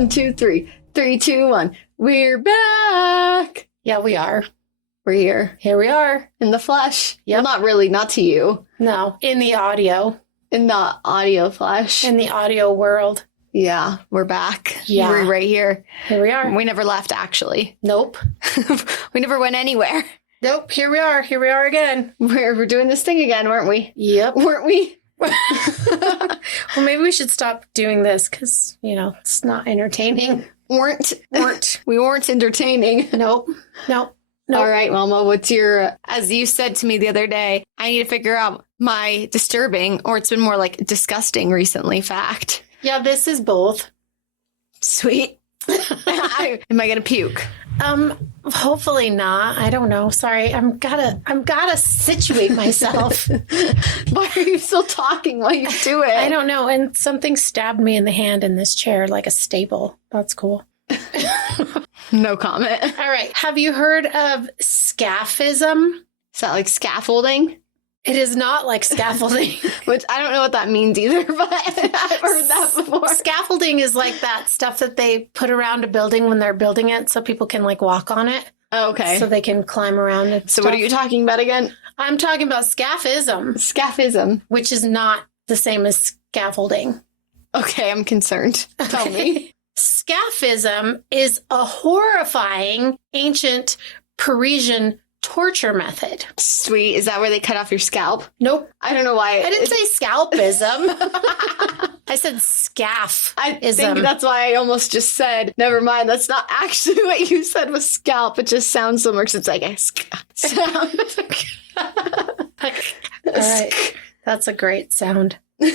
1, 2, 3. 3, 2, 1. We're back. Yeah, we are. We're here. Here we are. In the flesh. Yep. Well, not really. Not to you. No, in the audio. In the audio flesh. In the audio world. Yeah, we're back. Yeah. We're right here. Here we are. We never left, actually. Nope. We never went anywhere. Nope. Here we are. Here we are again. We're doing this thing again, weren't we? Yep. Weren't we? Well, maybe we should stop doing this because, it's not entertaining. Weren't. We weren't entertaining. Nope. Nope. All right, Mama, what's your, as you said to me the other day, I need to figure out my disturbing, or it's been more like disgusting recently, fact. Yeah, this is both. Sweet. Am I going to puke? Hopefully not. I don't know. Sorry. I'm gotta situate myself. Why are you still talking while you do it? I don't know. And something stabbed me in the hand in this chair like a staple. That's cool. No comment. All right. Have you heard of scaphism? Is that like scaffolding? It is not like scaffolding. Which I don't know what that means either, but I've heard that before. Scaffolding is like that stuff that they put around a building when they're building it so people can like walk on it. Oh, okay. So they can climb around and So stuff. what are you talking about again? I'm talking about scaphism. Scaphism. Which is not the same as scaffolding. Okay, I'm concerned. Tell me. Scaphism is a horrifying ancient Parisian torture method. Sweet. Is that where they cut off your scalp? Nope. I don't know why. I didn't say scalpism. I said scaffism. I think that's why I almost just said, never mind, that's not actually what you said was scalp. It just sounds similar because it's like a sound. All right. That's a great sound. All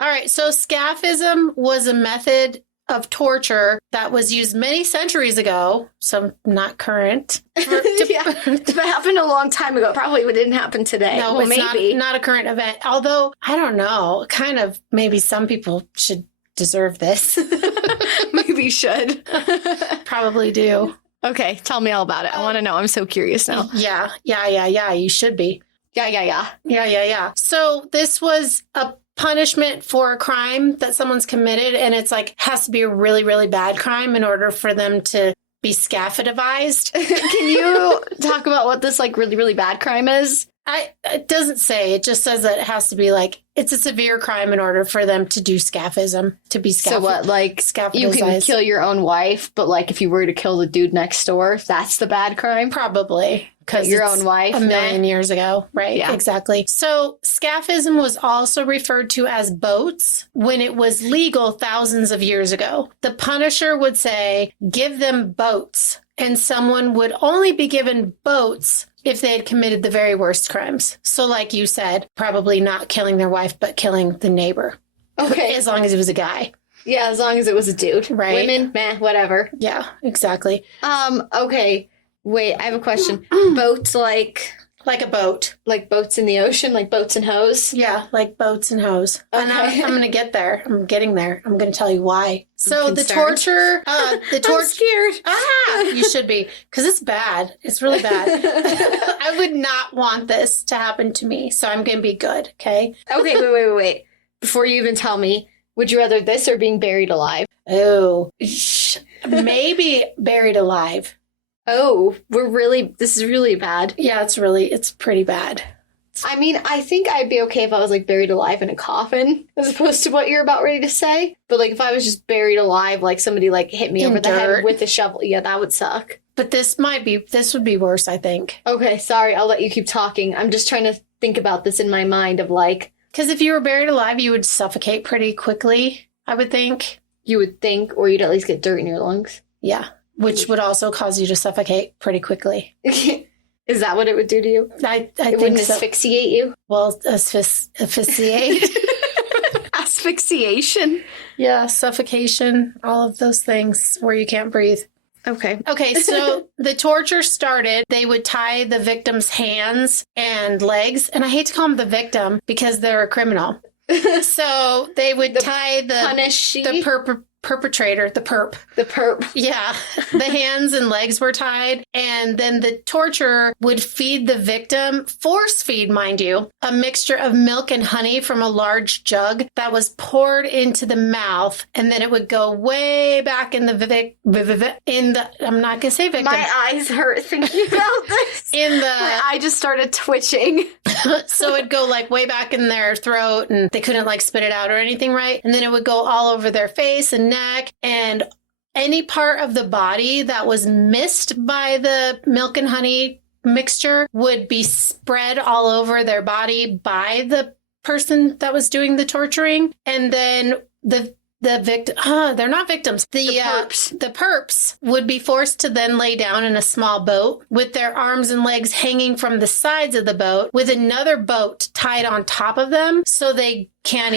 right. So scaphism was a method of torture that was used many centuries ago, so not current. It happened a long time ago. Probably it didn't happen today. No, well, it's maybe. not a current event. Although, I don't know, kind of maybe some people should deserve this. Maybe you should. Probably do. Okay, tell me all about it. I want to know. I'm so curious now. Yeah. You should be. Yeah. So this was a punishment for a crime that someone's committed, and it's like has to be a really, really bad crime in order for them to be scaffoldized. Can you talk about what this like really, really bad crime is? It doesn't say. It just says that it has to be like it's a severe crime in order for them to do scaphism, to be So what, like you can kill your own wife, but like if you were to kill the dude next door, that's the bad crime? Probably. Because your own wife? A million years ago. Right. Yeah. Exactly. So scaphism was also referred to as boats when it was legal thousands of years ago. The punisher would say, give them boats. And someone would only be given boats if they had committed the very worst crimes. So like you said, probably not killing their wife, but killing the neighbor. Okay. As long as it was a guy. Yeah, as long as it was a dude. Right. Women, meh, whatever. Yeah, exactly. Okay. Wait, I have a question. Boats like a boat. Like boats in the ocean, like boats and hoes? Yeah, like boats and hoes. Okay. And I'm going to get there. I'm getting there. I'm going to tell you why. So the concerned. torture... I'm scared. You should be, because it's bad. It's really bad. I would not want this to happen to me, so I'm going to be good, okay? Okay, wait. Before you even tell me, would you rather this or being buried alive? Oh, maybe buried alive. Oh, this is really bad. Yeah, it's pretty bad. I mean, I think I'd be okay if I was like buried alive in a coffin, as opposed to what you're about ready to say. But like if I was just buried alive, like somebody like hit me over the head with a shovel, yeah, that would suck. But this would be worse, I think. Okay, sorry, I'll let you keep talking. I'm just trying to think about this in my mind of like... Because if you were buried alive, you would suffocate pretty quickly, I would think. You would think, or you'd at least get dirt in your lungs. Yeah. Which would also cause you to suffocate pretty quickly. Is that what it would do to you? I it think wouldn't so. asphyxiate you? Well, asphyxiate. Asphyxiation? Yeah, suffocation, all of those things where you can't breathe. Okay, so the torture started. They would tie the victim's hands and legs. And I hate to call them the victim because they're a criminal. So they would tie the perpetrator, the perp. The perp. Yeah. The hands and legs were tied. And then the torturer would feed the victim, force feed, mind you, a mixture of milk and honey from a large jug that was poured into the mouth. And then it would go way back in the, I'm not going to say victim. My eyes hurt thinking about this. My eye just started twitching. So it'd go like way back in their throat and they couldn't like spit it out or anything, right? And then it would go all over their face and neck, and any part of the body that was missed by the milk and honey mixture would be spread all over their body by the person that was doing the torturing. And then the victim, they're not victims. The perps would be forced to then lay down in a small boat with their arms and legs hanging from the sides of the boat with another boat tied on top of them. So they can't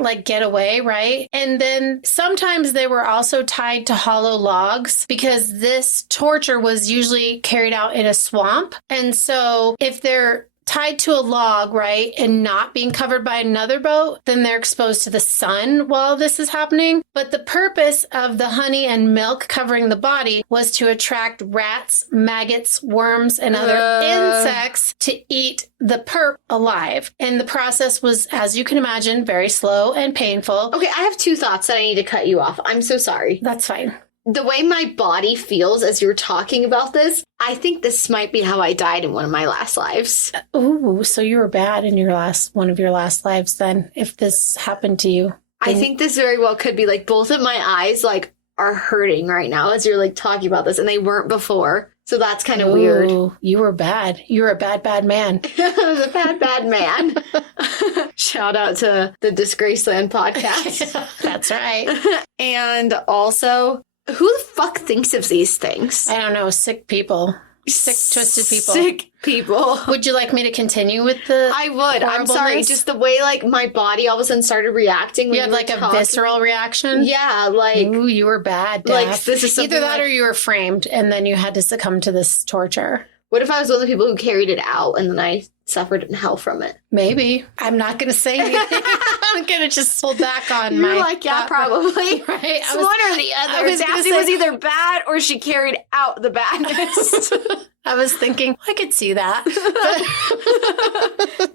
like get away. Right. And then sometimes they were also tied to hollow logs because this torture was usually carried out in a swamp. And so if they're tied to a log, right, and not being covered by another boat, then they're exposed to the sun while this is happening. But the purpose of the honey and milk covering the body was to attract rats, maggots, worms, and other insects to eat the perp alive. And the process was, as you can imagine, very slow and painful. Okay, I have 2 thoughts that I need to cut you off. I'm so sorry. That's fine. The way my body feels as you were talking about this, I think this might be how I died in one of my last lives. Ooh, so you were bad in one of your last lives then, if this happened to you. I think this very well could be like both of my eyes like are hurting right now as you're like talking about this, and they weren't before. So that's kind of weird. You were bad. You were a bad man. I was a bad man. Shout out to the Disgraceland podcast. That's right. And also, who the fuck thinks of these things? I don't know. Sick people. Sick, twisted people. Sick people. Would you like me to continue with the I would. I'm sorry. Just the way, like, my body all of a sudden started reacting. You had, like, a visceral reaction? Yeah, like... Ooh, you were bad, Daph. Like, this is something either that or you were framed, and then you had to succumb to this torture. What if I was one of the people who carried it out, and then I suffered in hell from it? Maybe. I'm not going to say anything. I'm going to just hold back on You're like, yeah, probably. Right? It's one or the other. Daphne was either bad or she carried out the badness. I was thinking, I could see that.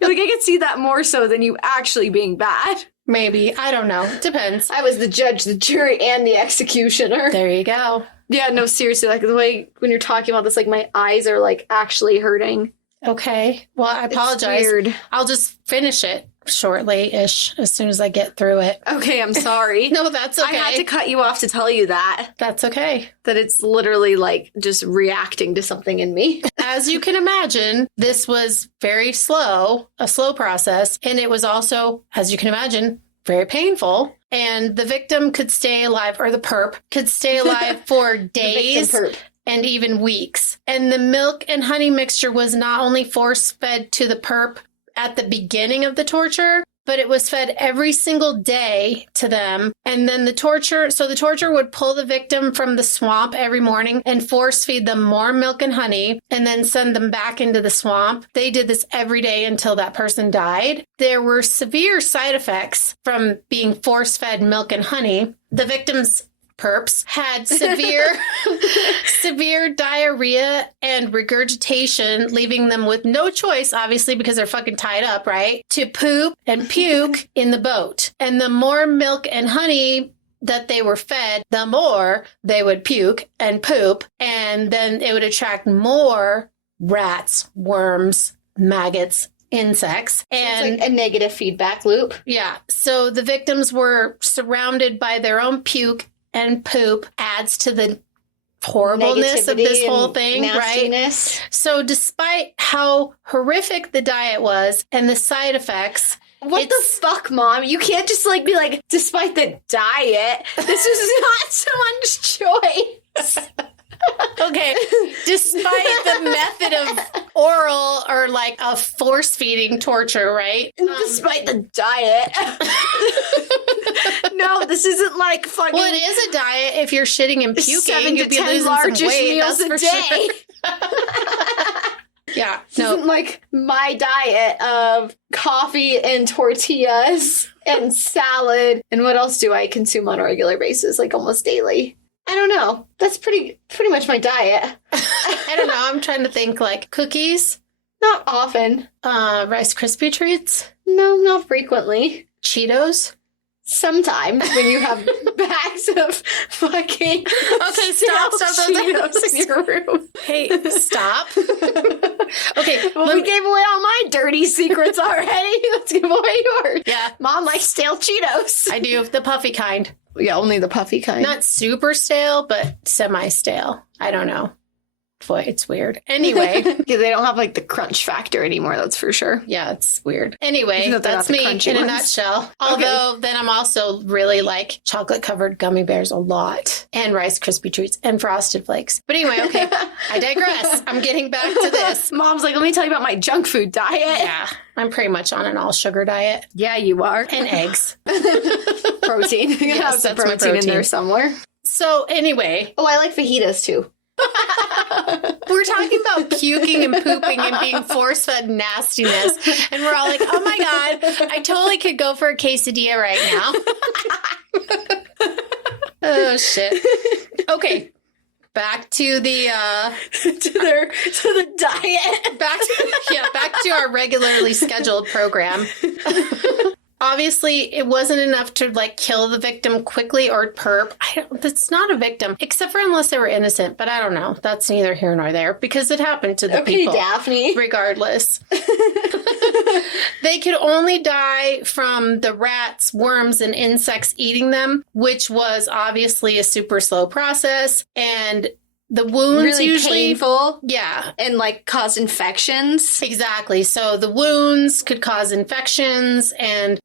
Like, I could see that more so than you actually being bad. Maybe. I don't know. Depends. I was the judge, the jury, and the executioner. There you go. Yeah, no, seriously. Like, the way when you're talking about this, like, my eyes are, like, actually hurting. Okay. Well, I apologize. It's weird. I'll just finish it shortly-ish as soon as I get through it. Okay, I'm sorry. No, that's okay. I had to cut you off to tell you that. That's okay. That it's literally like just reacting to something in me. As you can imagine, this was very slow, a slow process. And it was also, as you can imagine, very painful. And the victim could stay alive, or the perp could stay alive for days. And even weeks. And the milk and honey mixture was not only force-fed to the perp at the beginning of the torture, but it was fed every single day to them. And then the torture would pull the victim from the swamp every morning and force feed them more milk and honey and then send them back into the swamp. They did this every day until that person died. There were severe side effects from being force-fed milk and honey. The victims perps had severe diarrhea and regurgitation, leaving them with no choice, obviously, because they're fucking tied up, right? To poop and puke in the boat. And the more milk and honey that they were fed, the more they would puke and poop. And then it would attract more rats, worms, maggots, insects. And it's like a negative feedback loop. Yeah. So the victims were surrounded by their own puke and poop, adds to the horribleness of this whole thing, nastiness. Right? So despite how horrific the diet was and the side effects, what the fuck, Mom? You can't just like be like, despite the diet, this is not someone's choice. Okay, despite the method of oral or like a force feeding torture, right? Despite the diet. No, this isn't like fucking. Well, it is a diet if you're shitting and puking. 7 to you'd be 10 losing largest some weight, meals that's a for day. sure. Yeah. This isn't like my diet of coffee and tortillas and salad. And what else do I consume on a regular basis, like almost daily? I don't know. That's pretty much my diet. I don't know. I'm trying to think, like, cookies? Not often. Rice Krispie treats? No, not frequently. Cheetos? Sometimes when you have bags of fucking stop Cheetos in your room. Hey, stop. Okay, Well, we gave away all my dirty secrets already. Let's give away yours. Yeah. Mom likes stale Cheetos. I do the puffy kind. Yeah, only the puffy kind. Not super stale, but semi-stale. I don't know. Boy, it's weird. Anyway. Yeah, they don't have like the crunch factor anymore, that's for sure. Yeah, it's weird. Anyway, that's me in crunchy a ones. nutshell. Although, then I'm also really like chocolate-covered gummy bears a lot. And Rice Krispie treats and Frosted Flakes. But anyway, okay, I digress. I'm getting back to this. Mom's like, let me tell you about my junk food diet. Yeah, I'm pretty much on an all-sugar diet. Yeah, you are. And eggs. Protein. Yes, Some that's my protein in there protein. somewhere. So anyway, Oh, I like fajitas too. we're talking about puking and pooping and being force-fed nastiness. And we're all like, oh my God, I totally could go for a quesadilla right now. Oh, shit. Okay. Back to the to the diet. back to our regularly scheduled program. Obviously, it wasn't enough to like kill the victim quickly or perp. That's not a victim, except for unless they were innocent. But I don't know. That's neither here nor there because it happened to the people. Okay, Daphne. Regardless. They could only die from the rats, worms, and insects eating them, which was obviously a super slow process. And the wounds Really usually painful. Yeah. And like cause infections. Exactly. So the wounds could cause infections and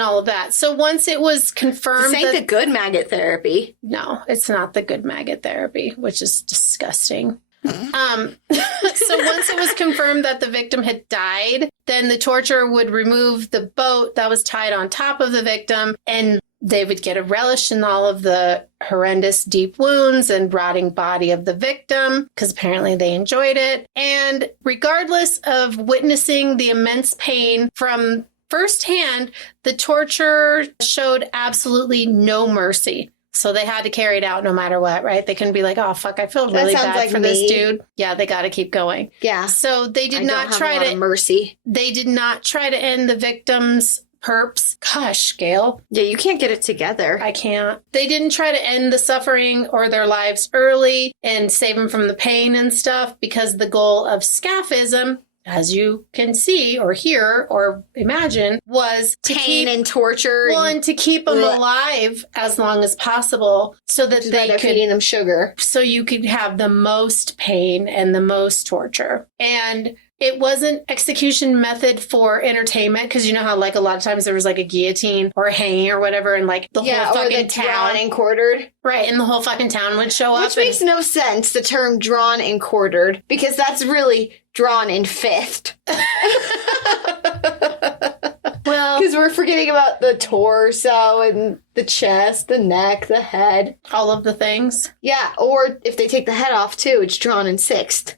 all of that. So once it was confirmed This ain't the good maggot therapy. no, it's not the good maggot therapy, which is disgusting. So once it was confirmed that the victim had died, then the torturer would remove the boat that was tied on top of the victim, and they would get a relish in all of the horrendous deep wounds and rotting body of the victim, because apparently they enjoyed it. And regardless of witnessing the immense pain from firsthand, the torture showed absolutely no mercy. So they had to carry it out no matter what, right? They couldn't be like, oh, fuck, I feel really bad like for me. this dude. Yeah, they got to keep going. Yeah. So they did I not don't have try a lot of to mercy. They did not try to end the victim's perps. Gosh, Gail. Yeah, you can't get it together. I can't. They didn't try to end the suffering or their lives early and save them from the pain and stuff, because the goal of scaphism, as you can see or hear or imagine, was to Pain and torture. and to keep them alive as long as possible so that they they're could feeding them sugar. so you could have the most pain and the most torture. And it wasn't execution method for entertainment, because you know how like a lot of times there was like a guillotine or a hanging or whatever, and like the whole or fucking the town, drawn and quartered. right, and the whole fucking town would show up. Which makes no sense, the term drawn and quartered, because that's really drawn and fifth. Well, Because we're forgetting about the torso and the chest, the neck, the head. all of the things. Yeah, or if they take the head off too, it's drawn in sixth.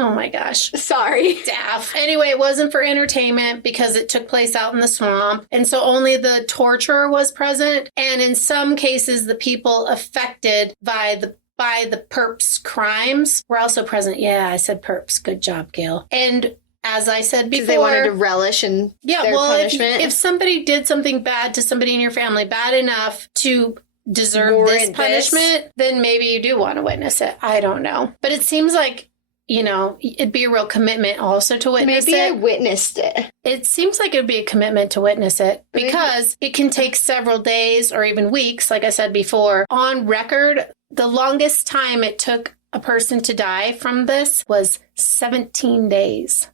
Oh my gosh. Sorry. Daff. Anyway, it wasn't for entertainment because it took place out in the swamp. And so only the torturer was present. And in some cases, the people affected by the perps' crimes were also present. Yeah, I said perps. Good job, Gail. And as I said before, Because they wanted to relish in their punishment. if somebody did something bad to somebody in your family, bad enough to deserve this Warrant punishment, then maybe you do want to witness it. I don't know. But it seems like, you know, it'd be a real commitment also to witness Maybe I it. witnessed it. It seems like it'd be a commitment to witness it because it can take several days or even weeks, like I said before. On record, the longest time it took a person to die from this was 17 days.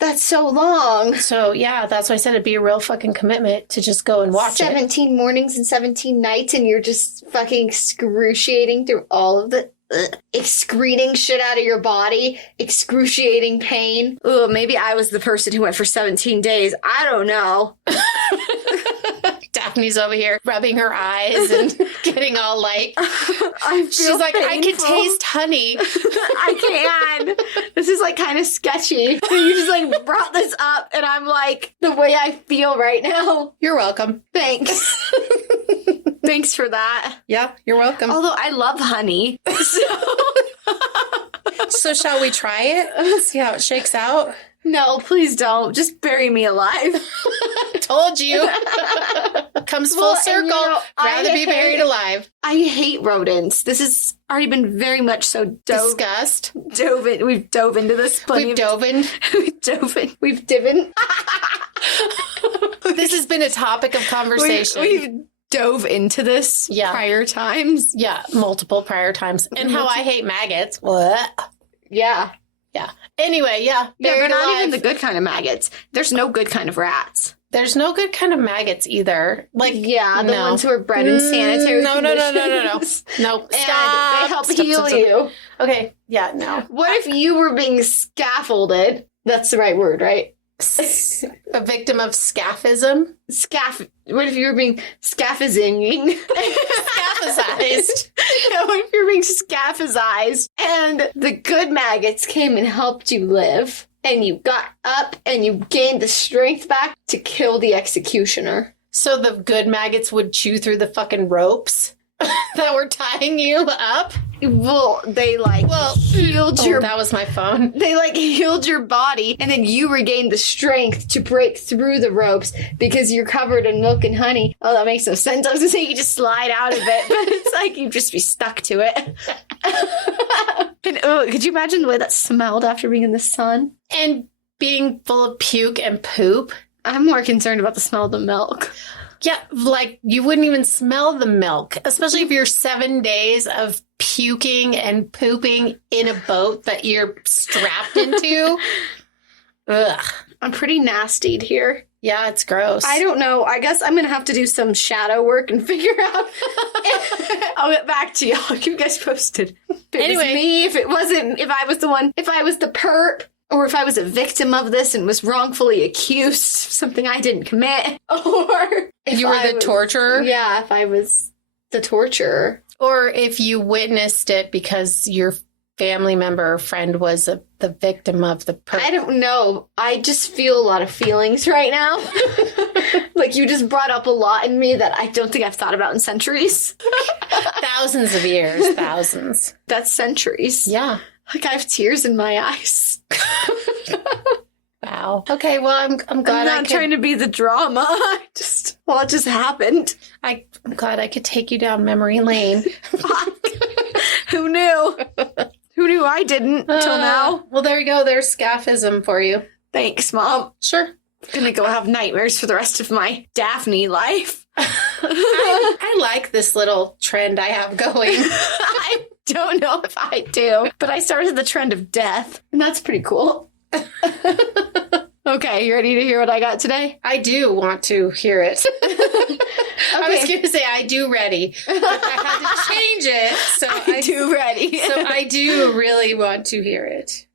That's so long. So, yeah, that's why I said it'd be a real fucking commitment to just go and watch 17 mornings and 17 nights, and you're just fucking excruciating through all of the excreting shit out of your body, excruciating pain. Ugh, maybe I was the person who went for 17 days. I don't know. Daphne's over here rubbing her eyes and getting all like, she's like, painful. I can taste honey. I can. This is like kind of sketchy. You just like brought this up and I'm like, the way I feel right now. You're welcome. Thanks. Thanks for that. Yeah, you're welcome. Although I love honey. So shall we try it? See how it shakes out? No, please don't. Just bury me alive. Told you. Comes full circle. And, you know, Rather be buried alive. I hate rodents. This has already been very much so Disgust. We've dove into this. We've dove in. We've divin. This has been a topic of conversation. We've dove into this prior times. Yeah, multiple prior times. And how I hate maggots. What? Yeah. Yeah. Anyway, Yeah, buried but not alive. even the good kind of maggots. There's no good kind of rats. There's no good kind of maggots either. Like, yeah, the ones who are bred in sanitary No. conditions. No. And Stop. they help Stop, heal stop, stop. you. Okay. Yeah, no. What if you were being scaffolded? That's the right word, right? A victim of scaphism? What if you were being scaphizing? Scaphizized. What if you were being scaphizized and the good maggots came and helped you live and you got up and you gained the strength back to kill the executioner? So the good maggots would chew through the fucking ropes that were tying you up? Well, they healed your... that was my phone. They healed your body and then you regained the strength to break through the ropes because you're covered in milk and honey. Oh, that makes no sense. I was gonna say you just slide out of it, but it's like you'd just be stuck to it. And could you imagine the way that smelled after being in the sun? And being full of puke and poop. I'm more concerned about the smell of the milk. Yeah, you wouldn't even smell the milk, especially if you're 7 days of puking and pooping in a boat that you're strapped into. Ugh. I'm pretty nastied here. Yeah, it's gross. I don't know. I guess I'm going to have to do some shadow work and figure out. I'll get back to y'all. Keep you guys posted. If it was me, if I was the perp, or if I was a victim of this and was wrongfully accused of something I didn't commit. Or if you were the torturer? Yeah, if I was the torturer. Or if you witnessed it because your family member or friend was the victim of the person. I don't know. I just feel a lot of feelings right now. You just brought up a lot in me that I don't think I've thought about in centuries. Thousands of years. Thousands. That's centuries. Yeah. I have tears in my eyes. Wow. Okay, well, I'm glad I'm not trying to be the drama. It just happened. I'm glad I could take you down memory lane. Who knew? Who knew I didn't until now? Well, there you go. There's scaphism for you. Thanks, Mom. Sure. I'm gonna go have nightmares for the rest of my Daphne life. I like this little trend I have going. I don't know if I do, but I started the trend of death, and that's pretty cool. Okay, you ready to hear what I got today? I do want to hear it. I was going to say I do ready, but I had to change it. So I do ready. So I do really want to hear it.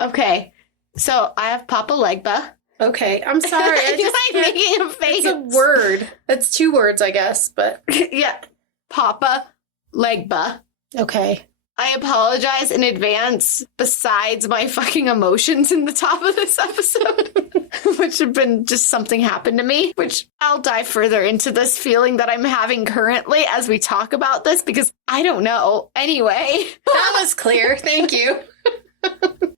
Okay, so I have Papa Legba. Okay, I'm sorry. I just making a face. It's a word. That's 2 words, I guess, but yeah, Papa Legba. Okay. I apologize in advance, besides my fucking emotions in the top of this episode, which have been just something happened to me, which I'll dive further into this feeling that I'm having currently as we talk about this, because I don't know. Anyway. That was clear. Thank you.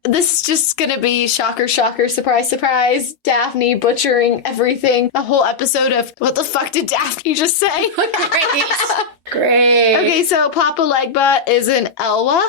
This is just gonna be shocker, shocker, surprise, surprise. Daphne butchering everything. A whole episode of what the fuck did Daphne just say? Great. Okay, so Papa Legba is an Elwa.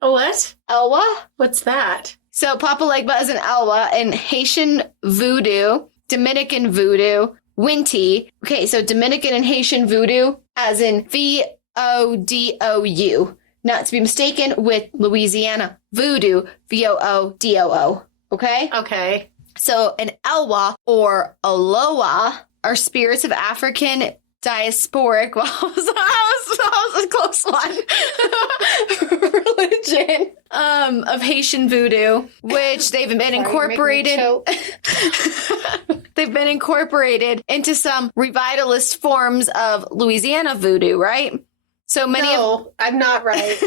What? Elwa? What's that? So Papa Legba is an Elwa in Haitian Vodou, Dominican Vodou, Winti. Okay, so Dominican and Haitian Voodoo, as in Vodou. Not to be mistaken with Louisiana Voodoo, Voodoo. Okay? Okay. So an Elwa or Aloha are spirits of African diasporic, well, that was a close one, religion of Haitian Voodoo, which they've been incorporated. They've been incorporated into some revivalist forms of Louisiana Voodoo, right? So many. No, I'm not right.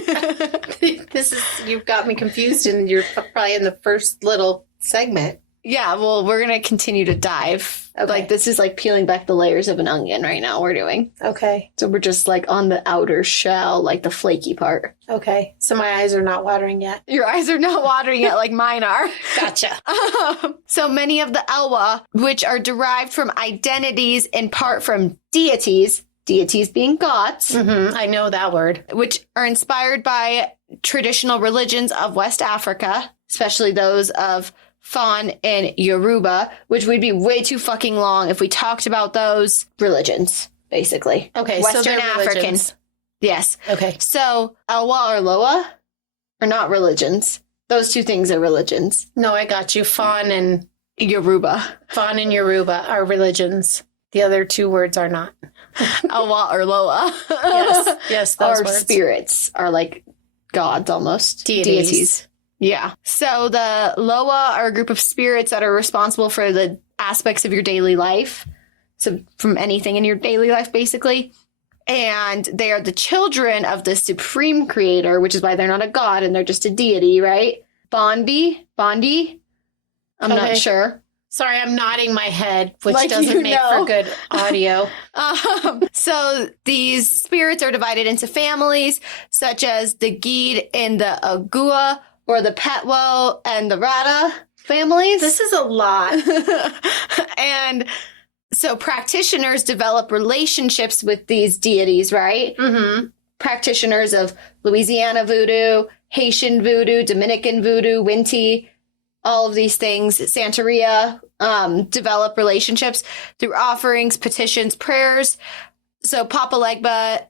You've got me confused, and you're probably in the first little segment. Yeah, well, we're going to continue to dive. Okay. Like, this is like peeling back the layers of an onion right now, we're doing. Okay. So we're just like on the outer shell, like the flaky part. Okay. So my eyes are not watering yet. Your eyes are not watering yet like mine are. Gotcha. So many of the Elwa, which are derived from identities in part from deities being gods, I know that word, which are inspired by traditional religions of West Africa, especially those of Fon and Yoruba, which would be way too fucking long if we talked about those religions, basically. Okay, Western so they're African. religions. Yes. Okay. So Elwa or Loa are not religions. Those two things are religions. No, I got you. Fon and Yoruba. Are religions. The other two words are not. Elwa or Loa. Yes, those Or words. spirits are like gods almost. Deities. Yeah. So the Loa are a group of spirits that are responsible for the aspects of your daily life. So from anything in your daily life, basically. And they are the children of the supreme creator, which is why they're not a god and they're just a deity, right? Bondi? I'm not sure. Sorry, I'm nodding my head, which Like doesn't make for good audio. So these spirits are divided into families, such as the Gide and the Agua, or the Petwo and the Rada families. This is a lot. And so practitioners develop relationships with these deities, right? Mm-hmm. Practitioners of Louisiana Voodoo, Haitian Voodoo, Dominican Voodoo, Winti, all of these things, Santeria, develop relationships through offerings, petitions, prayers. So Papa Legba,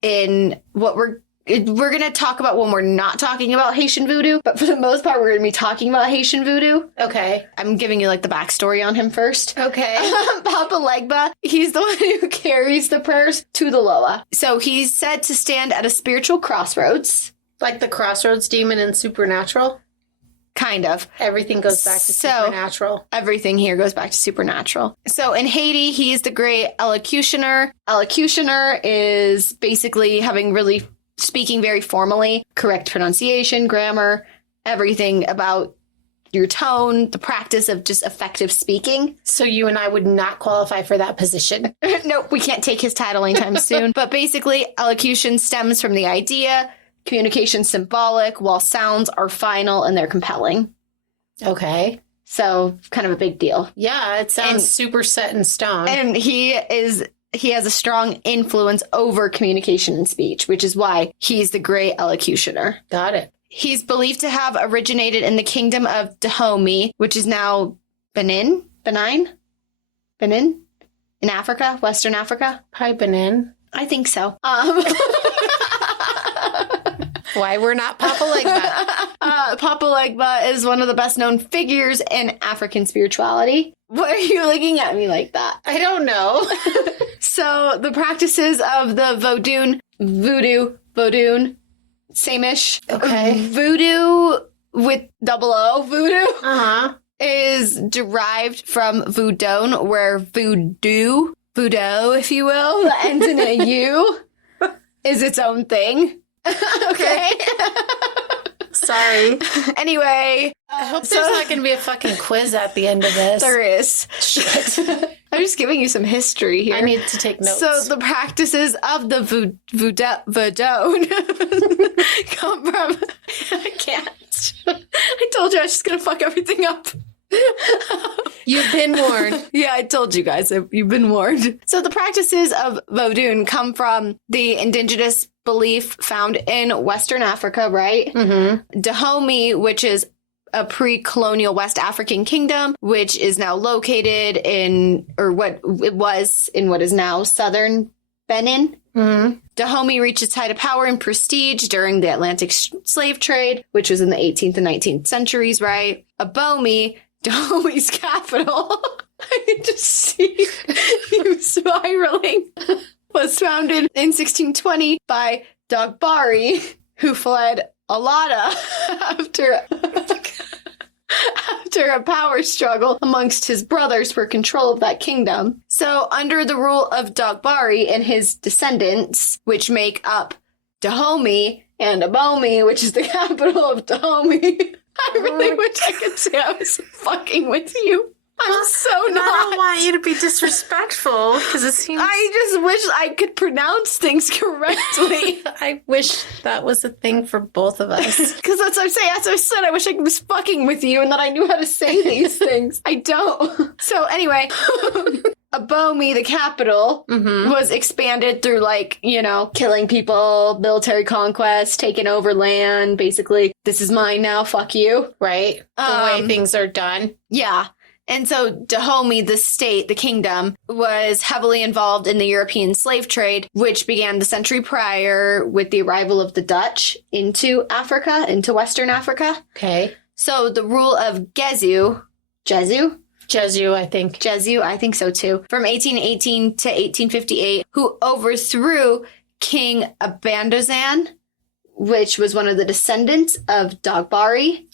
in what we're going to talk about when we're not talking about Haitian Voodoo, but for the most part, we're going to be talking about Haitian Voodoo. Okay. I'm giving you like the backstory on him first. Okay. Papa Legba, he's the one who carries the prayers to the Loa. So he's said to stand at a spiritual crossroads. Like the crossroads demon in Supernatural? Kind of. Everything goes back to Supernatural. Everything here goes back to Supernatural. So in Haiti, he's the great elocutioner. Elocutioner is basically speaking very formally, correct pronunciation, grammar, everything about your tone, the practice of just effective speaking. So you and I would not qualify for that position. Nope, we can't take his title anytime soon. But basically, elocution stems from the idea, communication symbolic, while sounds are final and they're compelling. Okay. So kind of a big deal. Yeah, it sounds super set in stone. And he has a strong influence over communication and speech, which is why he's the great elocutioner. Got it. He's believed to have originated in the kingdom of Dahomey, which is now Benin in Africa, Western Africa. Hi, Benin. I think so. Why we're not Papa Legba. Papa Legba is one of the best known figures in African spirituality. What are you looking at me like that? I don't know. So the practices of the Voodoo, same-ish. Okay. Voodoo with double O, voodoo, is is derived from Voudon, where voodoo, if you will, that ends in a U, is its own thing. Okay. Sorry. Anyway. I hope there's not going to be a fucking quiz at the end of this. There is. Shit. I'm just giving you some history here. I need to take notes. So the practices of the Voudon come from... I can't. I told you I was just going to fuck everything up. You've been warned. Yeah, I told you guys. You've been warned. So the practices of Vodou come from the indigenous belief found in Western Africa, right? Mm-hmm. Dahomey, which is a pre-colonial West African kingdom, which is now located in, or what it was in what is now southern Benin. Mm-hmm. Dahomey reached its height of power and prestige during the Atlantic slave trade, which was in the 18th and 19th centuries, right? Dahomey's capital. I can just see you spiraling. Was founded in 1620 by Dagbari, who fled Alada after a power struggle amongst his brothers for control of that kingdom. So under the rule of Dagbari and his descendants, which make up Dahomey and Abomi, which is the capital of Dahomey. I really wish I could say I was fucking with you. I'm so not. I don't want you to be disrespectful because it seems. I just wish I could pronounce things correctly. I wish that was a thing for both of us. Because that's what I'm saying. As I said, I wish I was fucking with you and that I knew how to say these things. I don't. So anyway, Abomi, the capital, was expanded through killing people, military conquest, taking over land. Basically, this is mine now. Fuck you. Right. The way things are done. Yeah. And so Dahomey, the state, the kingdom, was heavily involved in the European slave trade, which began the century prior with the arrival of the Dutch into Africa, into Western Africa. Okay. So the rule of Jesu, I think so too, from 1818 to 1858, who overthrew King Abandozan, which was one of the descendants of Dagbari.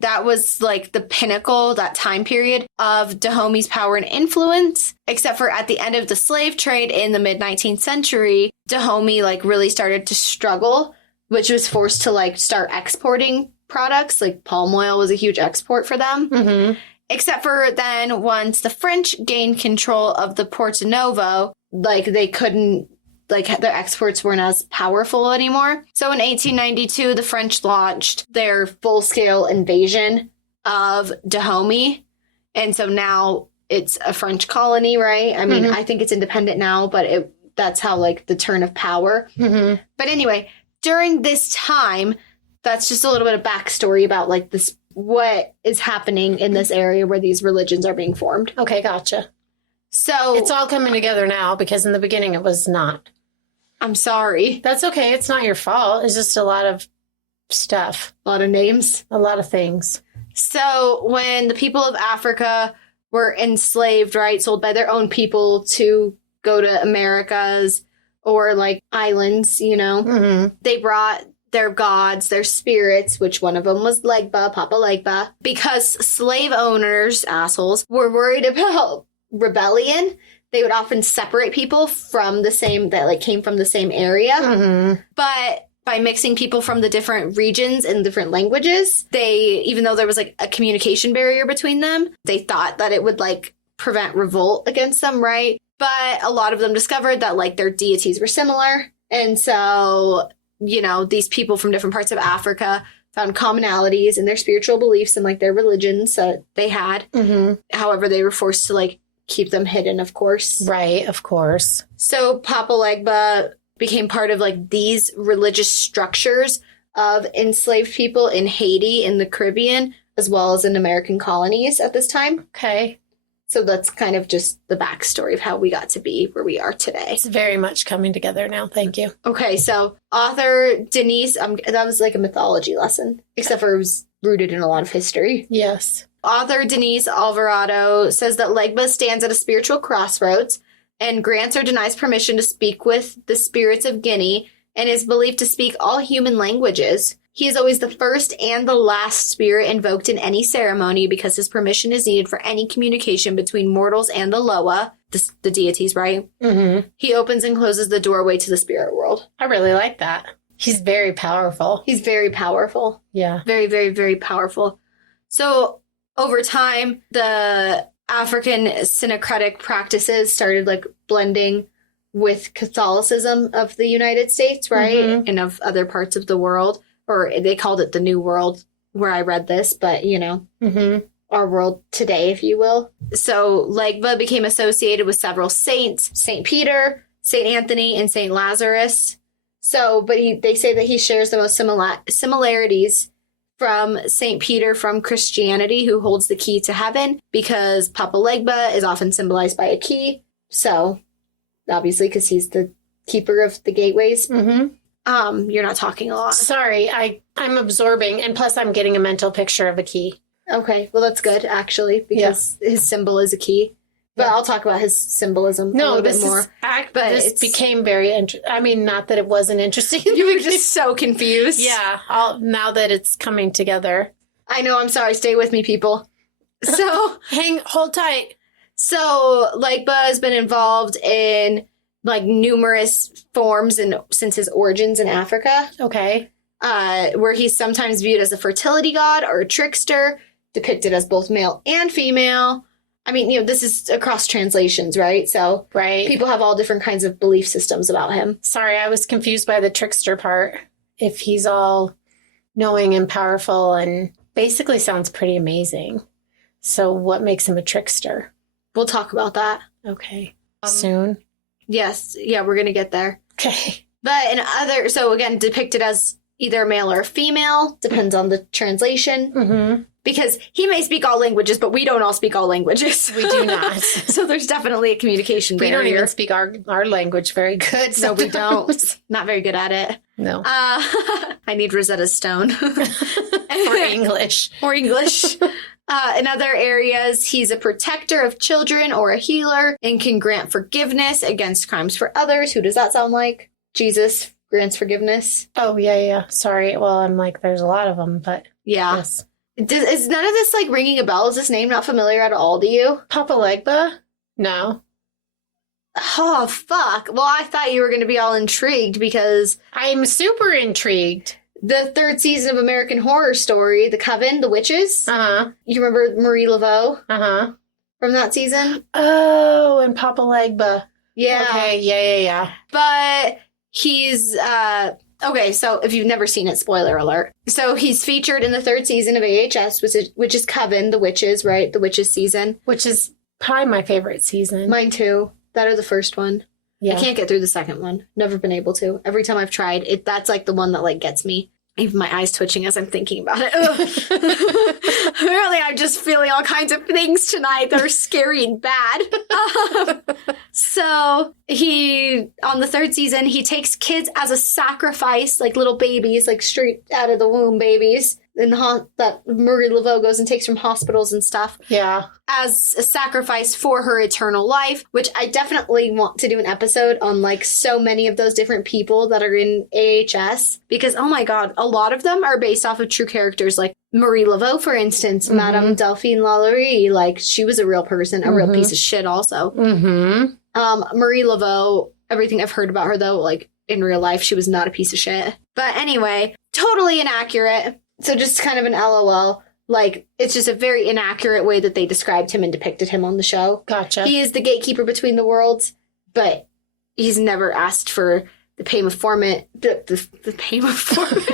That was like the pinnacle, that time period of Dahomey's power and influence. Except for at the end of the slave trade in the mid-19th century, Dahomey really started to struggle, which was forced to start exporting products. Like palm oil was a huge export for them. Except for then once the French gained control of the Porto Novo, they couldn't their exports weren't as powerful anymore. So in 1892, the French launched their full-scale invasion of Dahomey. And so now it's a French colony, right? I mean, I think it's independent now, but that's how, the turn of power. But anyway, during this time, that's just a little bit of backstory about, this, what is happening in this area where these religions are being formed. Okay, gotcha. So it's all coming together now because in the beginning it was not. I'm sorry. That's okay. It's not your fault. It's just a lot of stuff. A lot of names. A lot of things. So when the people of Africa were enslaved, right, sold by their own people to go to Americas or islands, they brought their gods, their spirits, which one of them was Legba, Papa Legba, because slave owners, assholes, were worried about rebellion. They would often separate people from the same, that came from the same area. But by mixing people from the different regions and different languages, even though there was a communication barrier between them, they thought that it would prevent revolt against them, right? But a lot of them discovered that their deities were similar. And so, these people from different parts of Africa found commonalities in their spiritual beliefs and their religions that they had. However, they were forced to keep them hidden, of course. Right, of course. So Papa Legba became part of these religious structures of enslaved people in Haiti, in the Caribbean, as well as in American colonies at this time. Okay. So that's kind of just the backstory of how we got to be where we are today. It's very much coming together now. Thank you. Okay, so author Denise, that was a mythology lesson, except for it was rooted in a lot of history. Yes. Author Denise Alvarado says that Legba stands at a spiritual crossroads and grants or denies permission to speak with the spirits of Guinea and is believed to speak all human languages. He is always the first and the last spirit invoked in any ceremony because his permission is needed for any communication between mortals and the Loa, the deities, right? He opens and closes the doorway to the spirit world. I really like that. He's very powerful. He's very powerful. Yeah. Very, very, very powerful. So over time, the African syncretic practices started blending with Catholicism of the United States, right? And of other parts of the world. Or they called it the New World where I read this, but our world today, if you will. So Legba became associated with several saints, St. Peter, St. Anthony, and St. Lazarus. So, but they say that he shares the most similarities from St. Peter from Christianity, who holds the key to heaven, because Papa Legba is often symbolized by a key. So, obviously, because he's the keeper of the gateways. You're not talking a lot. Sorry, I'm absorbing, and plus I'm getting a mental picture of a key. Okay, well, that's good, actually, because his symbol is a key. But I'll talk about his symbolism a little bit more. This became very interesting. I mean, not that it wasn't interesting. You were just so confused. Yeah, now that it's coming together. I know, I'm sorry. Stay with me, people. So... Hold tight. So, Legba has been involved in, like, numerous forms since his origins in Africa. Okay. Where he's sometimes viewed as a fertility god or a trickster, depicted as both male and female. I mean, this is across translations, right? So people have all different kinds of belief systems about him. Sorry, I was confused by the trickster part. If he's all knowing and powerful and basically sounds pretty amazing. So what makes him a trickster? We'll talk about that. Okay. Soon? Yes. Yeah, we're going to get there. Okay. But so again, depicted as either male or female, depends on the translation. Mm-hmm. Because he may speak all languages, but we don't all speak all languges. We do not. So there's definitely a communication barrier. We don't even speak our language very good. So we don't. Not very good at it. No. I need Rosetta Stone. For English. For English. In other areas, he's a protector of children or a healer and can grant forgiveness against crimes for others. Who does that sound like? Jesus grants forgiveness. Oh, yeah. Sorry. Well, I'm like, there's a lot of them, but... Yeah. Yes. Is none of this, like, ringing a bell? Is this name not familiar at all to you? Papa Legba? No. Oh, fuck. Well, I thought you were going to be all intrigued because... I'm super intrigued. The third season of American Horror Story, The Coven, The Witches. Uh-huh. You remember Marie Laveau? Uh-huh. From that season? Oh, and Papa Legba. Yeah. Okay, yeah. But he's... Okay, so if you've never seen it, spoiler alert. So he's featured in the third season of AHS, which is Coven, The Witches, right? The Witches season. Which is probably my favorite season. Mine too. That or the first one. Yeah. I can't get through the second one. Never been able to. Every time I've tried, that's like the one that like gets me. Even my eyes twitching as I'm thinking about it. Apparently, I'm just feeling all kinds of things tonight that are scary and bad. So on the third season, he takes kids as a sacrifice, like little babies, like straight out of the womb babies. That Marie Laveau goes and takes from hospitals and stuff. Yeah. As a sacrifice for her eternal life, which I definitely want to do an episode on, like, so many of those different people that are in AHS. Because, oh my god, a lot of them are based off of true characters, like Marie Laveau, for instance, Madame Delphine Lalaurie. Like, she was a real person, a real piece of shit also. Marie Laveau, everything I've heard about her, though, like, in real life, she was not a piece of shit. But anyway, totally inaccurate. So just kind of an LOL. Like, it's just a very inaccurate way that they described him and depicted him on the show. Gotcha. He is the gatekeeper between the worlds, but he's never asked for the payment format, the payment format,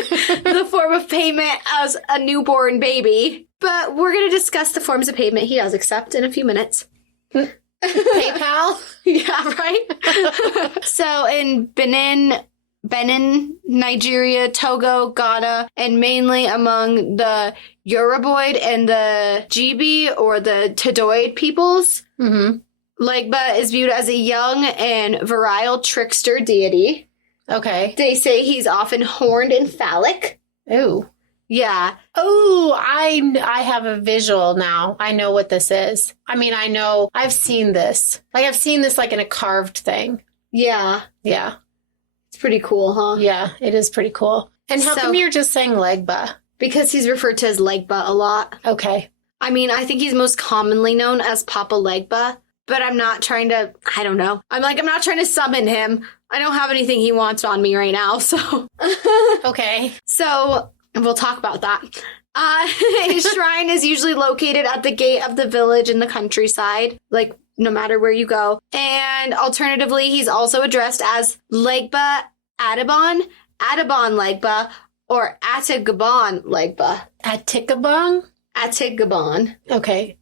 the form of payment as a newborn baby. But we're going to discuss the forms of payment he does accept in a few minutes. PayPal? Yeah, right? So in Benin, Nigeria, Togo, Ghana, and mainly among the Yoruboid and the Jibi or the Tedoid peoples. Legba is viewed as a young and virile trickster deity. Okay. They say he's often horned and phallic. Ooh. Yeah. Oh, I have a visual now. I know what this is. I mean, I know. I've seen this. Like, I've seen this, like, in a carved thing. Yeah. Yeah. It's pretty cool, huh? Yeah, it is pretty cool. And how come you're just saying Legba? Because he's referred to as Legba a lot. Okay. I mean, I think he's most commonly known as Papa Legba, but I'm not trying to, I don't know. I'm not trying to summon him. I don't have anything he wants on me right now, so. Okay. So, we'll talk about that. His shrine is usually located at the gate of the village in the countryside, like, no matter where you go. And alternatively, he's also addressed as Legba Atabon, Atabon Legba, or Atagabon Legba. Atikabong? Atagabon. Okay.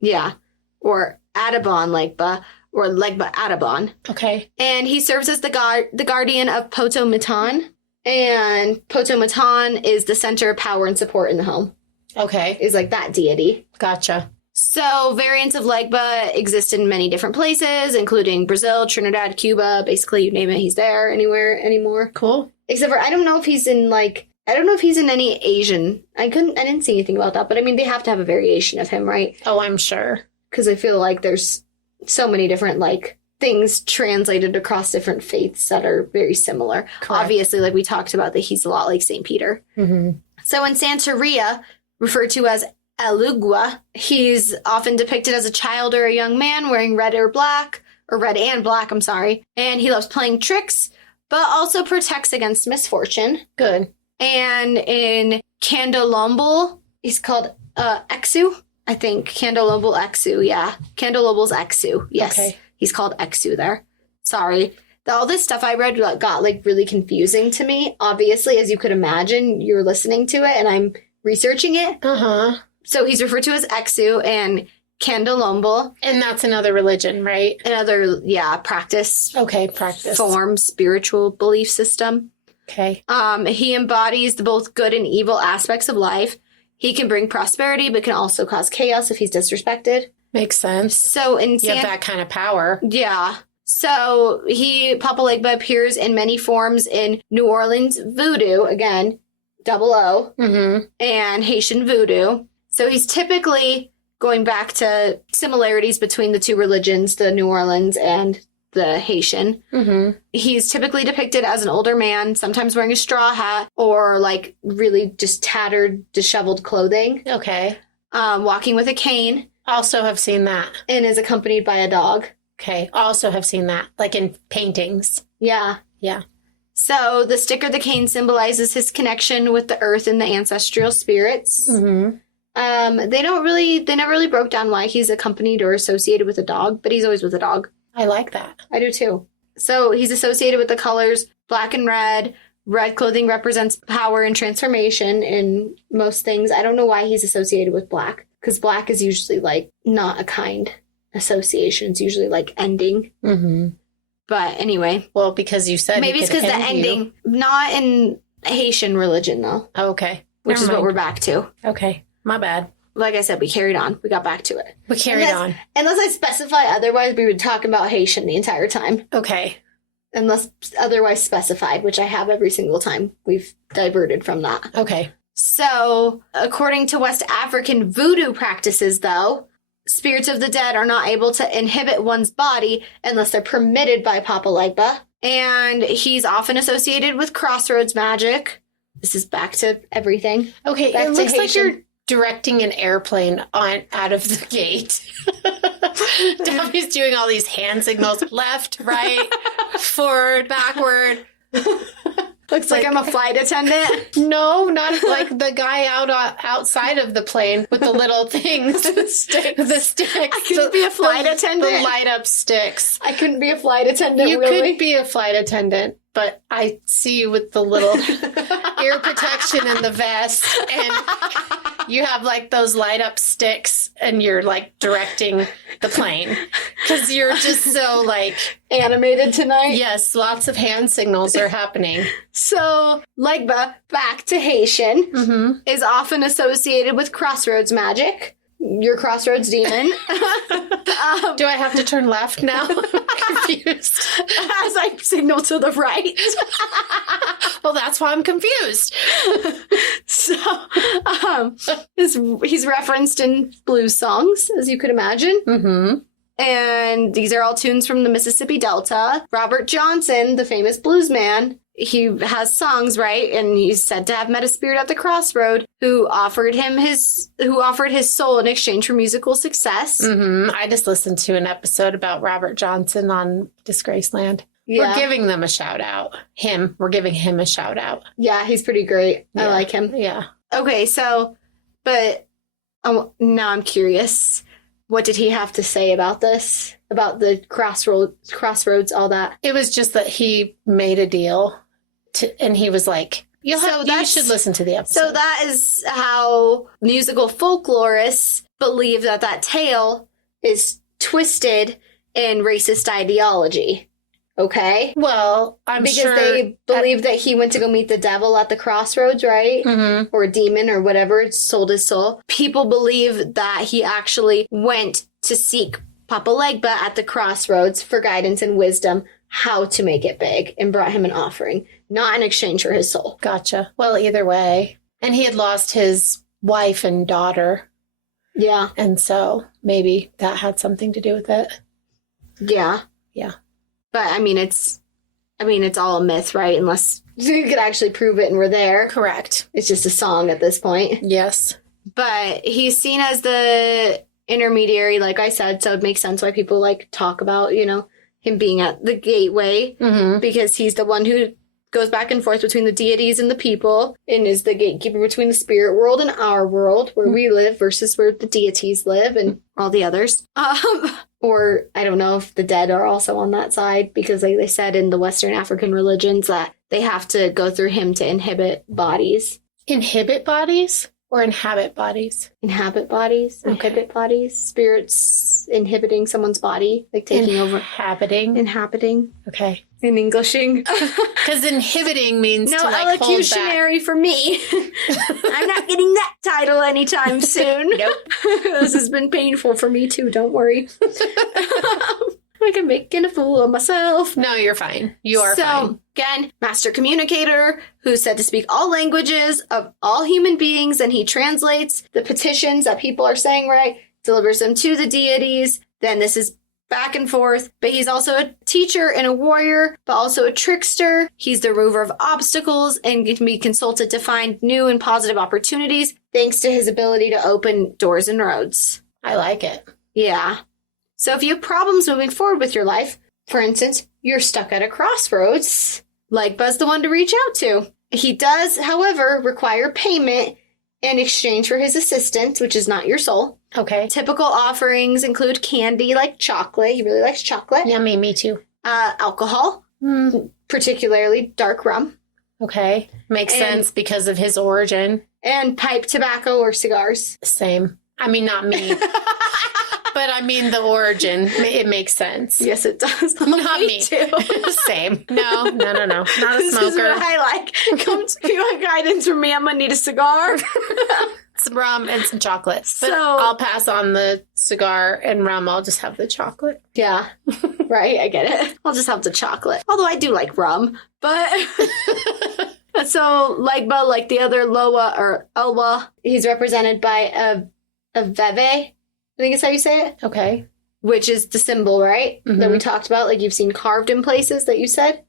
Yeah. Or Atabon Legba, or Legba Atabon. Okay. And he serves as the guardian of Poto Matan. And Poto Matan is the center of power and support in the home. Okay. Is like that deity. Gotcha. So, variants of Legba exist in many different places, including Brazil, Trinidad, Cuba. Basically, you name it, he's there anywhere anymore. Cool. Except for, I don't know if he's in any Asian. I didn't see anything about that, but I mean, they have to have a variation of him, right? Oh, I'm sure. Because I feel like there's so many different, like, things translated across different faiths that are very similar. Correct. Obviously, like we talked about, that he's a lot like St. Peter. Mm-hmm. So in Santeria, referred to as Elugua, he's often depicted as a child or a young man wearing red and black, and he loves playing tricks, but also protects against misfortune. Good. And in Candomblé, he's called Exu, I think. Candomblé Exu, yeah. Candomble's Exu, yes. Okay. He's called Exu there. Sorry. All this stuff I read got, like, really confusing to me. Obviously, as you could imagine, you're listening to it, and I'm researching it. Uh-huh. So he's referred to as Exu and Candomblé. And that's another religion, right? Another, practice. Okay, practice. Form, spiritual belief system. Okay. He embodies the both good and evil aspects of life. He can bring prosperity, but can also cause chaos if he's disrespected. Makes sense. So in You have that kind of power. Yeah. So Papa Legba appears in many forms in New Orleans Voodoo, again, 00, Mm-hmm. and Haitian Vodou. So he's typically going back to similarities between the two religions, the New Orleans and the Haitian. Mm-hmm. He's typically depicted as an older man, sometimes wearing a straw hat or, like, really just tattered, disheveled clothing. Okay. Walking with a cane. Also have seen that. And is accompanied by a dog. Okay. Also have seen that. Like in paintings. Yeah. Yeah. So the stick or the cane symbolizes his connection with the earth and the ancestral spirits. Mm-hmm. They never really broke down why he's accompanied or associated with a dog, but he's always with a dog. I like that. I do too. So he's associated with the colors black and red. Red clothing represents power and transformation in most things. I don't know why he's associated with black, because black is usually, like, not a kind association. It's usually, like, ending. Mm-hmm. But anyway. Well, because you said maybe it's because the ending, not in Haitian religion, though. Oh, okay. Which is what we're back to. Okay. My bad. Like I said, we carried on. We got back to it. We carried on. Unless I specify otherwise, we would talk about Haitian the entire time. Okay. Unless otherwise specified, which I have every single time we've diverted from that. Okay. So, according to West African voodoo practices, though, spirits of the dead are not able to inhabit one's body unless they're permitted by Papa Legba. And he's often associated with crossroads magic. This is back to everything. Okay, Back it to looks like Haitian. you're directing an airplane out of the gate. Daphne's doing all these hand signals, left, right, forward, backward. Looks like I'm a flight attendant. No, not like the guy outside of the plane with the little things. The sticks. I couldn't be a flight attendant. The light up sticks. I couldn't be a flight attendant, You really. could be a flight attendant, but I see you with the little ear protection and the vest, and you have, like, those light up sticks, and you're, like, directing the plane because you're just so, like, animated tonight. yes, lots of hand signals are happening. So, Legba, back to Haitian, Mm-hmm. is often associated with crossroads magic. Your crossroads demon. Do I have to turn left now? I'm confused. As I signal to the right. Well, that's why I'm confused. So, he's referenced in blues songs, as you could imagine. Mm-hmm. And these are all tunes from the Mississippi Delta. Robert Johnson, the famous blues man, he has songs, right? And he's said to have met a spirit at the crossroad who offered his soul in exchange for musical success. Mm-hmm. I just listened to an episode about Robert Johnson on Disgraceland. Yeah. We're giving them a shout out. We're giving him a shout out. Yeah, he's pretty great. I Yeah. like him. Yeah. Okay, so, but now I'm curious. What did he have to say about this? About the crossroads, all that? It was just that he made a deal and he was like, you should listen to the episode. So that is how musical folklorists believe that tale is twisted in racist ideology. Okay? Well, I'm because sure they believe that he went to go meet the devil at the crossroads, right? Mm-hmm. Or a demon or whatever, sold his soul. People believe that he actually went to seek Papa Legba at the crossroads for guidance and wisdom how to make it big and brought him an offering, not in exchange for his soul. Gotcha. Well, either way. And he had lost his wife and daughter. Yeah. And so maybe that had something to do with it. Yeah. Yeah. But I mean, it's all a myth, right? Unless you could actually prove it and we're there. Correct. It's just a song at this point. Yes. But he's seen as the intermediary, like I said, so it makes sense why people like talk about, him being at the gateway, because he's the one who goes back and forth between the deities and the people, and is the gatekeeper between the spirit world and our world, where we live versus where the deities live and all the others. Or I don't know if the dead are also on that side, because like they said in the Western African religions that they have to go through him to inhibit bodies. Inhibit bodies or inhabit bodies? Inhabit bodies, inhibit bodies, spirits inhibiting someone's body, like taking over. Inhabiting. Okay. In Englishing. Because inhibiting means no to like elocutionary for me. I'm not getting that title anytime soon. Nope. This has been painful for me too, don't worry. Like I'm making a fool of myself. No, you're fine. You are fine. So, again, master communicator who's said to speak all languages of all human beings, and he translates the petitions that people are saying, right? Delivers them to the deities. Then this is back and forth. But he's also a teacher and a warrior, but also a trickster. He's the remover of obstacles and can be consulted to find new and positive opportunities thanks to his ability to open doors and roads. I like it. Yeah. So if you have problems moving forward with your life, for instance, you're stuck at a crossroads, Legba's the one to reach out to. He does, however, require payment in exchange for his assistance, which is not your soul. Okay. Typical offerings include candy like chocolate. He really likes chocolate. Yummy, me too. Alcohol, particularly dark rum. Okay. Makes sense because of his origin. And pipe tobacco or cigars. Same. I mean, not me. But I mean, the origin, it makes sense. Yes, it does. Not me. Too. Same. No. Not a smoker. This is what I like. Come to me with guidance from me. I'm going to need a cigar. Some rum and some chocolate. But So- I'll pass on the cigar and rum. I'll just have the chocolate. Yeah, right. I get it. I'll just have the chocolate. Although I do like rum. But so Legba, like the other Loa or Elwa, he's represented by a veve. I think it's how you say it. Okay. Which is the symbol, right? That we talked about, like you've seen carved in places that you said.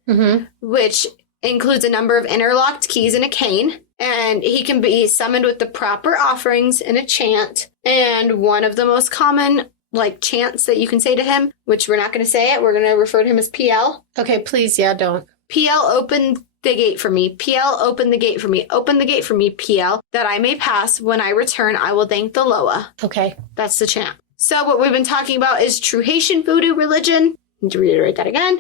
Which includes a number of interlocked keys and a cane. And he can be summoned with the proper offerings and a chant. And one of the most common, like, chants that you can say to him, which we're not going to say it, we're going to refer to him as PL. Okay, please, yeah, don't. PL, open the gate for me. PL, open the gate for me. Open the gate for me, PL, that I may pass. When I return, I will thank the Loa. Okay. That's the chant. So what we've been talking about is true Haitian Vodou religion. I need to reiterate that again.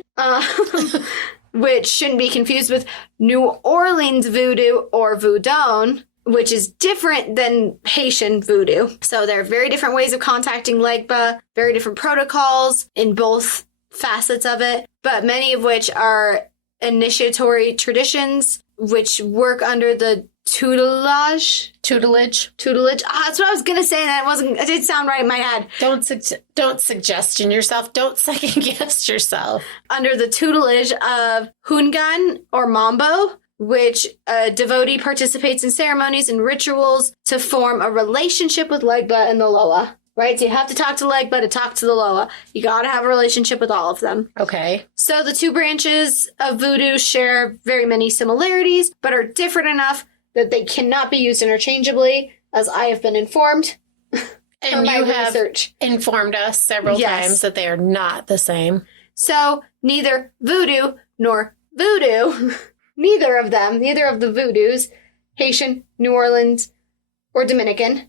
Which shouldn't be confused with New Orleans Voodoo or Voudon, which is different than Haitian Voodoo. So there are very different ways of contacting Legba, very different protocols in both facets of it, but many of which are initiatory traditions, which work under the tutelage. That's what I was gonna say, and it didn't sound right in my head. Don't suggestion yourself. Don't second guess yourself. Under the tutelage of Hungan or Mambo, which a devotee participates in ceremonies and rituals to form a relationship with Legba and the Loa. Right? So you have to talk to Legba to talk to the Loa. You gotta have a relationship with all of them. Okay. So the two branches of voodoo share very many similarities, but are different enough that they cannot be used interchangeably, as I have been informed. And you have informed us several times that they are not the same. So neither voodoo nor voodoo, neither of the voodoos, Haitian, New Orleans, or Dominican,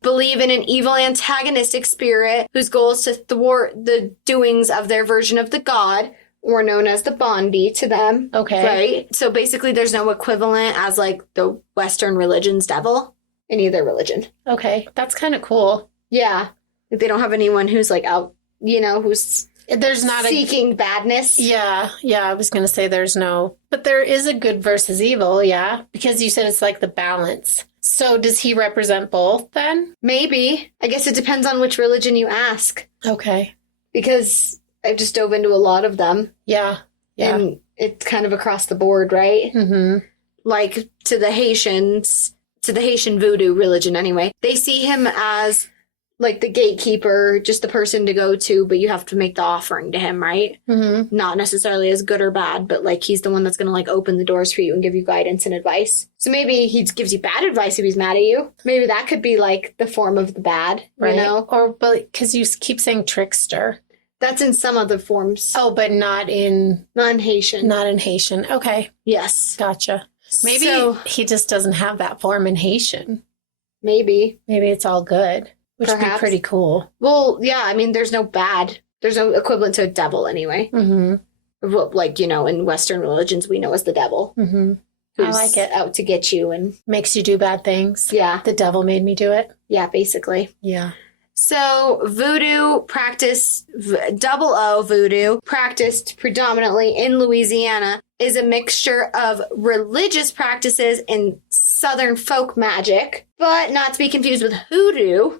believe in an evil antagonistic spirit whose goal is to thwart the doings of their version of the god, or known as the Bondi to them. Okay. Right? So basically there's no equivalent as like the Western religion's devil in either religion. Okay. That's kind of cool. Yeah. They don't have anyone who's like out, who's there's not seeking badness. Yeah. I was going to say there's no, but there is a good versus evil. Yeah. Because you said it's like the balance. So does he represent both then? Maybe. I guess it depends on which religion you ask. Okay. Because I've just dove into a lot of them. Yeah. And it's kind of across the board, right? Like to the Haitian Voodoo religion anyway. They see him as like the gatekeeper, just the person to go to, but you have to make the offering to him, right? Mm-hmm. Not necessarily as good or bad, but like he's the one that's going to like open the doors for you and give you guidance and advice. So maybe he gives you bad advice if he's mad at you. Maybe that could be like the form of the bad, Right. you know? Or, but because you keep saying trickster. That's in some other forms. Oh, but not in Non-Haitian. Haitian. Okay. Yes. Gotcha. Maybe So, he just doesn't have that form in Haitian. maybe. Maybe it's all good, which would be Perhaps. pretty cool. Well, yeah, I mean, there's no bad. There's no equivalent to a devil anyway. Mm-hmm. What, like, you know, in Western religions, we know as the devil. Mm-hmm. Who's I like it. out to get you. And Makes you do bad things. yeah, The devil made me do it. yeah, basically. Yeah. So voodoo practice, double O voodoo, practiced predominantly in Louisiana, is a mixture of religious practices and Southern folk magic, but not to be confused with hoodoo,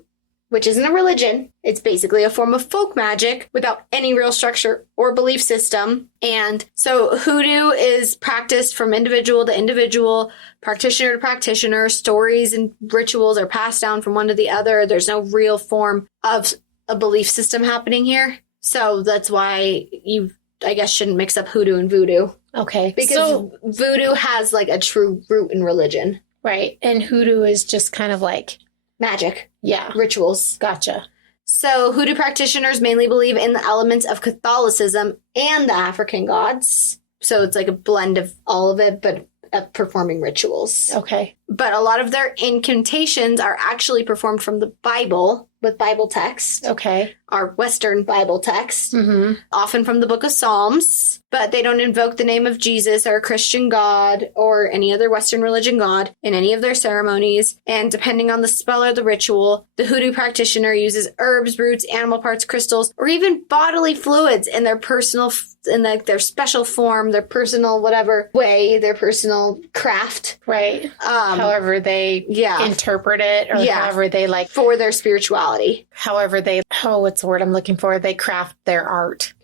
which isn't a religion. It's basically a form of folk magic without any real structure or belief system. And so hoodoo is practiced from individual to individual, practitioner to practitioner. Stories and rituals are passed down from one to the other. There's no real form of a belief system happening here. So that's why you, I guess, shouldn't mix up hoodoo and voodoo. Okay. Because voodoo has like a true root in religion. Right. And hoodoo is just kind of like, Magic. yeah. Rituals. Gotcha. So hoodoo practitioners mainly believe in the elements of Catholicism and the African gods. So it's like a blend of all of it, but performing rituals. Okay. But a lot of their incantations are actually performed from the Bible, with Bible text, Okay. our Western Bible text, Mm-hmm. often from the book of Psalms, but they don't invoke the name of Jesus or a Christian God or any other Western religion god in any of their ceremonies. And depending on the spell or the ritual, the hoodoo practitioner uses herbs, roots, animal parts, crystals, or even bodily fluids in their personal, in like their special form, their personal whatever way, their personal craft. Right. However they Yeah. interpret it, or Yeah. however they like, For their spirituality. however they, oh, what's the word I'm looking for? They craft their art.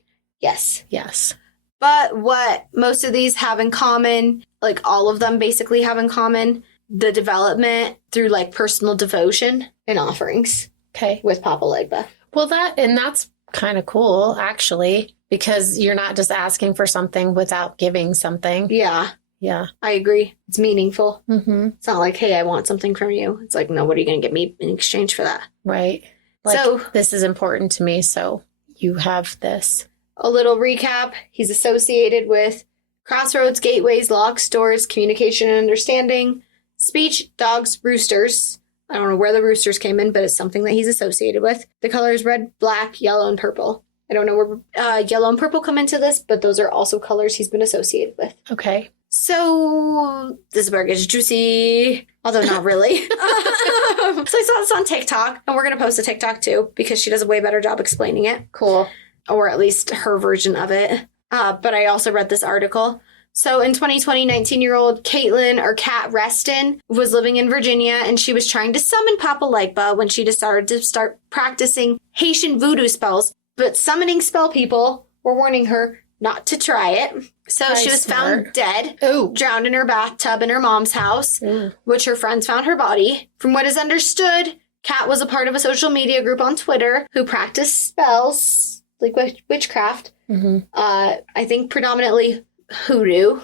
Yes. Yes. But what most of these have in common, like all of them basically have in common, the development through like personal devotion and offerings Okay. with Papa Legba. Well, that's kind of cool, actually, because you're not just asking for something without giving something. Yeah, Yeah. I agree. It's meaningful. Mm-hmm. It's not like, hey, I want something from you. It's like, no, what are you going to get me in exchange for that? Right. Like, So- this is important to me, so you have this. A little recap. He's associated with crossroads, gateways, locks, doors, communication and understanding, speech, dogs, roosters. I don't know where the roosters came in, but it's something that he's associated with. The colors red, black, yellow, and purple. I don't know where yellow and purple come into this, but those are also colors he's been associated with. Okay. So this is where it gets juicy, although not really. So I saw this on TikTok, and we're going to post a TikTok too, because she does a way better job explaining it. Cool. Or at least her version of it. But I also read this article. So in 2020, 19-year-old Caitlin, or Kat Reston, was living in Virginia, and she was trying to summon Papa Legba when she decided to start practicing Haitian Vodou spells. But summoning spell people were warning her not to try it. So Probably she was found smart. dead, Oh. drowned in her bathtub in her mom's house, which her friends found her body. From what is understood, Kat was a part of a social media group on Twitter who practiced spells, like witchcraft. Mm-hmm. I think predominantly hoodoo.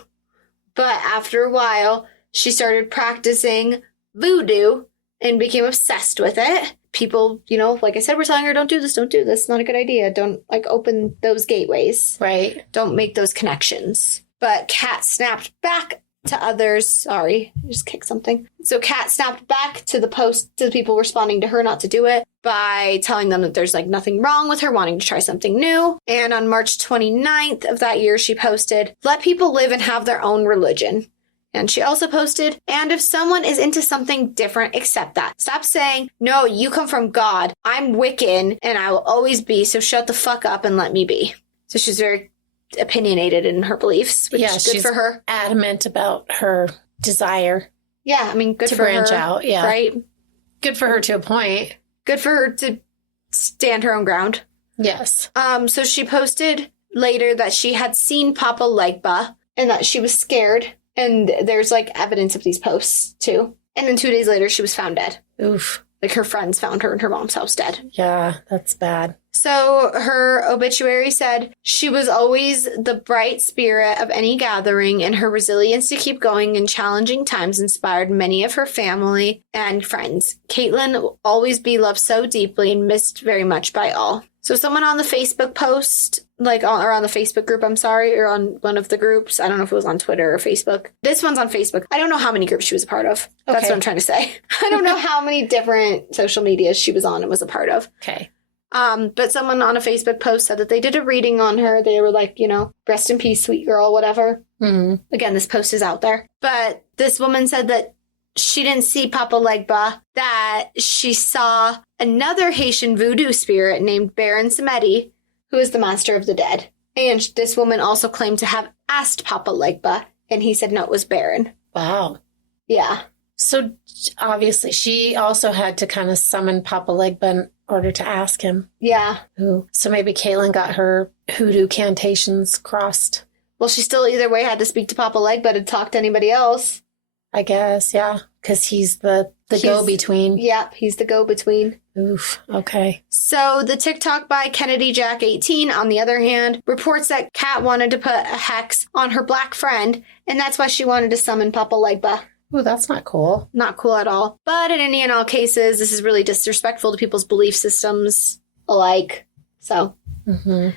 But after a while, she started practicing voodoo and became obsessed with it. People, you know, like I said, were telling her, don't do this, it's not a good idea. Don't, like, open those gateways. Right. Don't make those connections. But Kat snapped back to others. Sorry, I just kicked something. So Kat snapped back to the post, to the people responding to her not to do it, by telling them that there's like nothing wrong with her wanting to try something new. And on March 29th of that year, she posted, "Let people live and have their own religion." And she also posted, "And if someone is into something different, accept that. Stop saying, no, you come from God. I'm Wiccan and I will always be, so shut the fuck up and let me be." So she's very opinionated in her beliefs, which is good she's for her. adamant about her desire Yeah, I mean, good to for branch her. out. Yeah. Right? Good for her to a point. Good for her to stand her own ground. Yes. So she posted later that she had seen Papa Legba and that she was scared. And there's like evidence of these posts too. And then 2 days later, she was found dead. Oof. Like, her friends found her in her mom's house dead. Yeah, that's bad. So her obituary said she was always the bright spirit of any gathering, and her resilience to keep going in challenging times inspired many of her family and friends. Caitlin will always be loved so deeply and missed very much by all. So someone on the Facebook post, or on the Facebook group, or on one of the groups, I don't know if it was on Twitter or Facebook. This one's on Facebook. I don't know how many groups she was a part of. That's Okay. what I'm trying to say. I don't know how many different social medias she was on and was a part of. Okay. But someone on a Facebook post said that they did a reading on her. They were like, rest in peace, sweet girl, whatever. Mm-hmm. Again, this post is out there. But this woman said that she didn't see Papa Legba, that she saw another Haitian voodoo spirit named Baron Samedi, who is the master of the dead. And this woman also claimed to have asked Papa Legba, and he said no, it was Baron. Wow. Yeah. So obviously she also had to kind of summon Papa Legba in order to ask him. Yeah. Ooh. So maybe Kaylin got her hoodoo cantations crossed. Well, she still either way had to speak to Papa Legba to talk to anybody else. I guess, yeah. Because he's the go-between. Yep, he's the go-between. Oof, okay. So the TikTok by Kennedy Jack 18, on the other hand, reports that Kat wanted to put a hex on her black friend, and that's why she wanted to summon Papa Legba. Ooh, that's not cool. Not cool at all. But in any and all cases, this is really disrespectful to people's belief systems alike. So... Mm-hmm.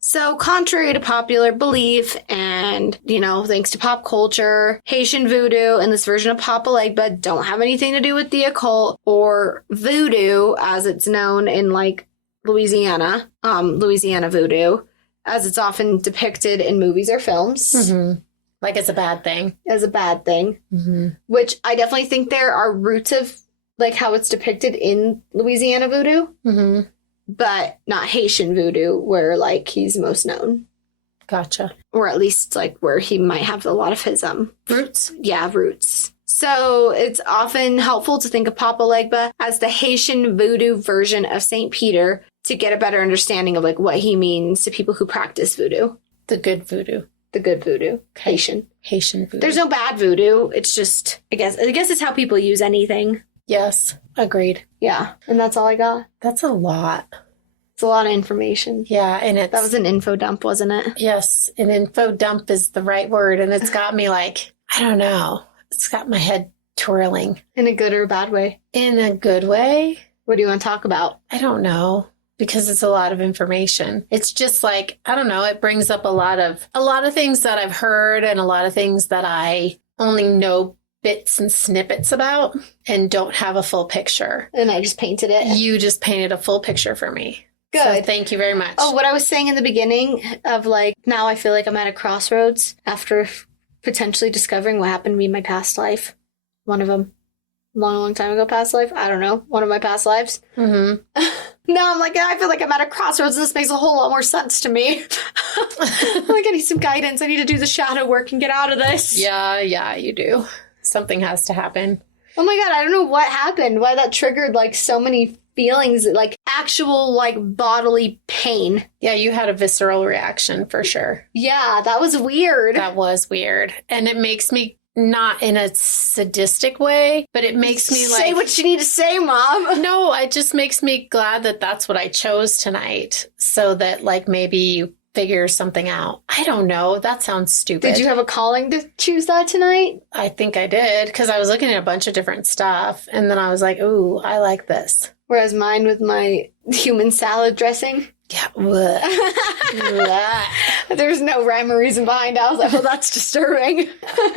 So, contrary to popular belief and, thanks to pop culture, Haitian voodoo and this version of Papa Legba don't have anything to do with the occult or voodoo, as it's known in, Louisiana, Louisiana Voodoo, as it's often depicted in movies or films. Mm-hmm. Like it's a bad thing. As a bad thing. Mm-hmm. Which I definitely think there are roots of, how it's depicted in Louisiana Voodoo. Mm-hmm. But not Haitian voodoo, where, he's most known. Gotcha. Or at least, where he might have a lot of his, Roots? Yeah, roots. So it's often helpful to think of Papa Legba as the Haitian voodoo version of St. Peter to get a better understanding of, what he means to people who practice voodoo. The good voodoo. The good voodoo. Okay. Haitian voodoo. There's no bad voodoo. It's just, I guess it's how people use anything. Yes, agreed. Yeah, and that's all I got. That's a lot. It's a lot of information. Yeah, and That was an info dump, wasn't it? Yes, an info dump is the right word, and it's got me I don't know. It's got my head twirling. In a good or a bad way? In a good way? What do you want to talk about? I don't know, because it's a lot of information. It's just I don't know, it brings up a lot of things that I've heard and a lot of things that I only know bits and snippets about and don't have a full picture. And I just painted it. You just painted a full picture for me. Good. So thank you very much. Oh, what I was saying in the beginning of now I feel like I'm at a crossroads after potentially discovering what happened to me in my past life. One of them. Long time ago past life. I don't know. One of my past lives. Mm-hmm. Now I'm I feel like I'm at a crossroads and this makes a whole lot more sense to me. I need some guidance. I need to do the shadow work and get out of this. Yeah, you do. Something has to happen. Oh my God, I don't know what happened, why that triggered so many feelings, actual bodily pain. Yeah, you had a visceral reaction for sure. Yeah, that was weird. That was weird. And it makes me, not in a sadistic way, but it makes me Say what you need to say, Mom. No, it just makes me glad that that's what I chose tonight. So that maybe you figure something out. I don't know. That sounds stupid. Did you have a calling to choose that tonight? I think I did, because I was looking at a bunch of different stuff. And then I was like, ooh, I like this. Whereas mine with my human salad dressing. Yeah. Blech. There's no rhyme or reason behind it. I was like, well, that's disturbing.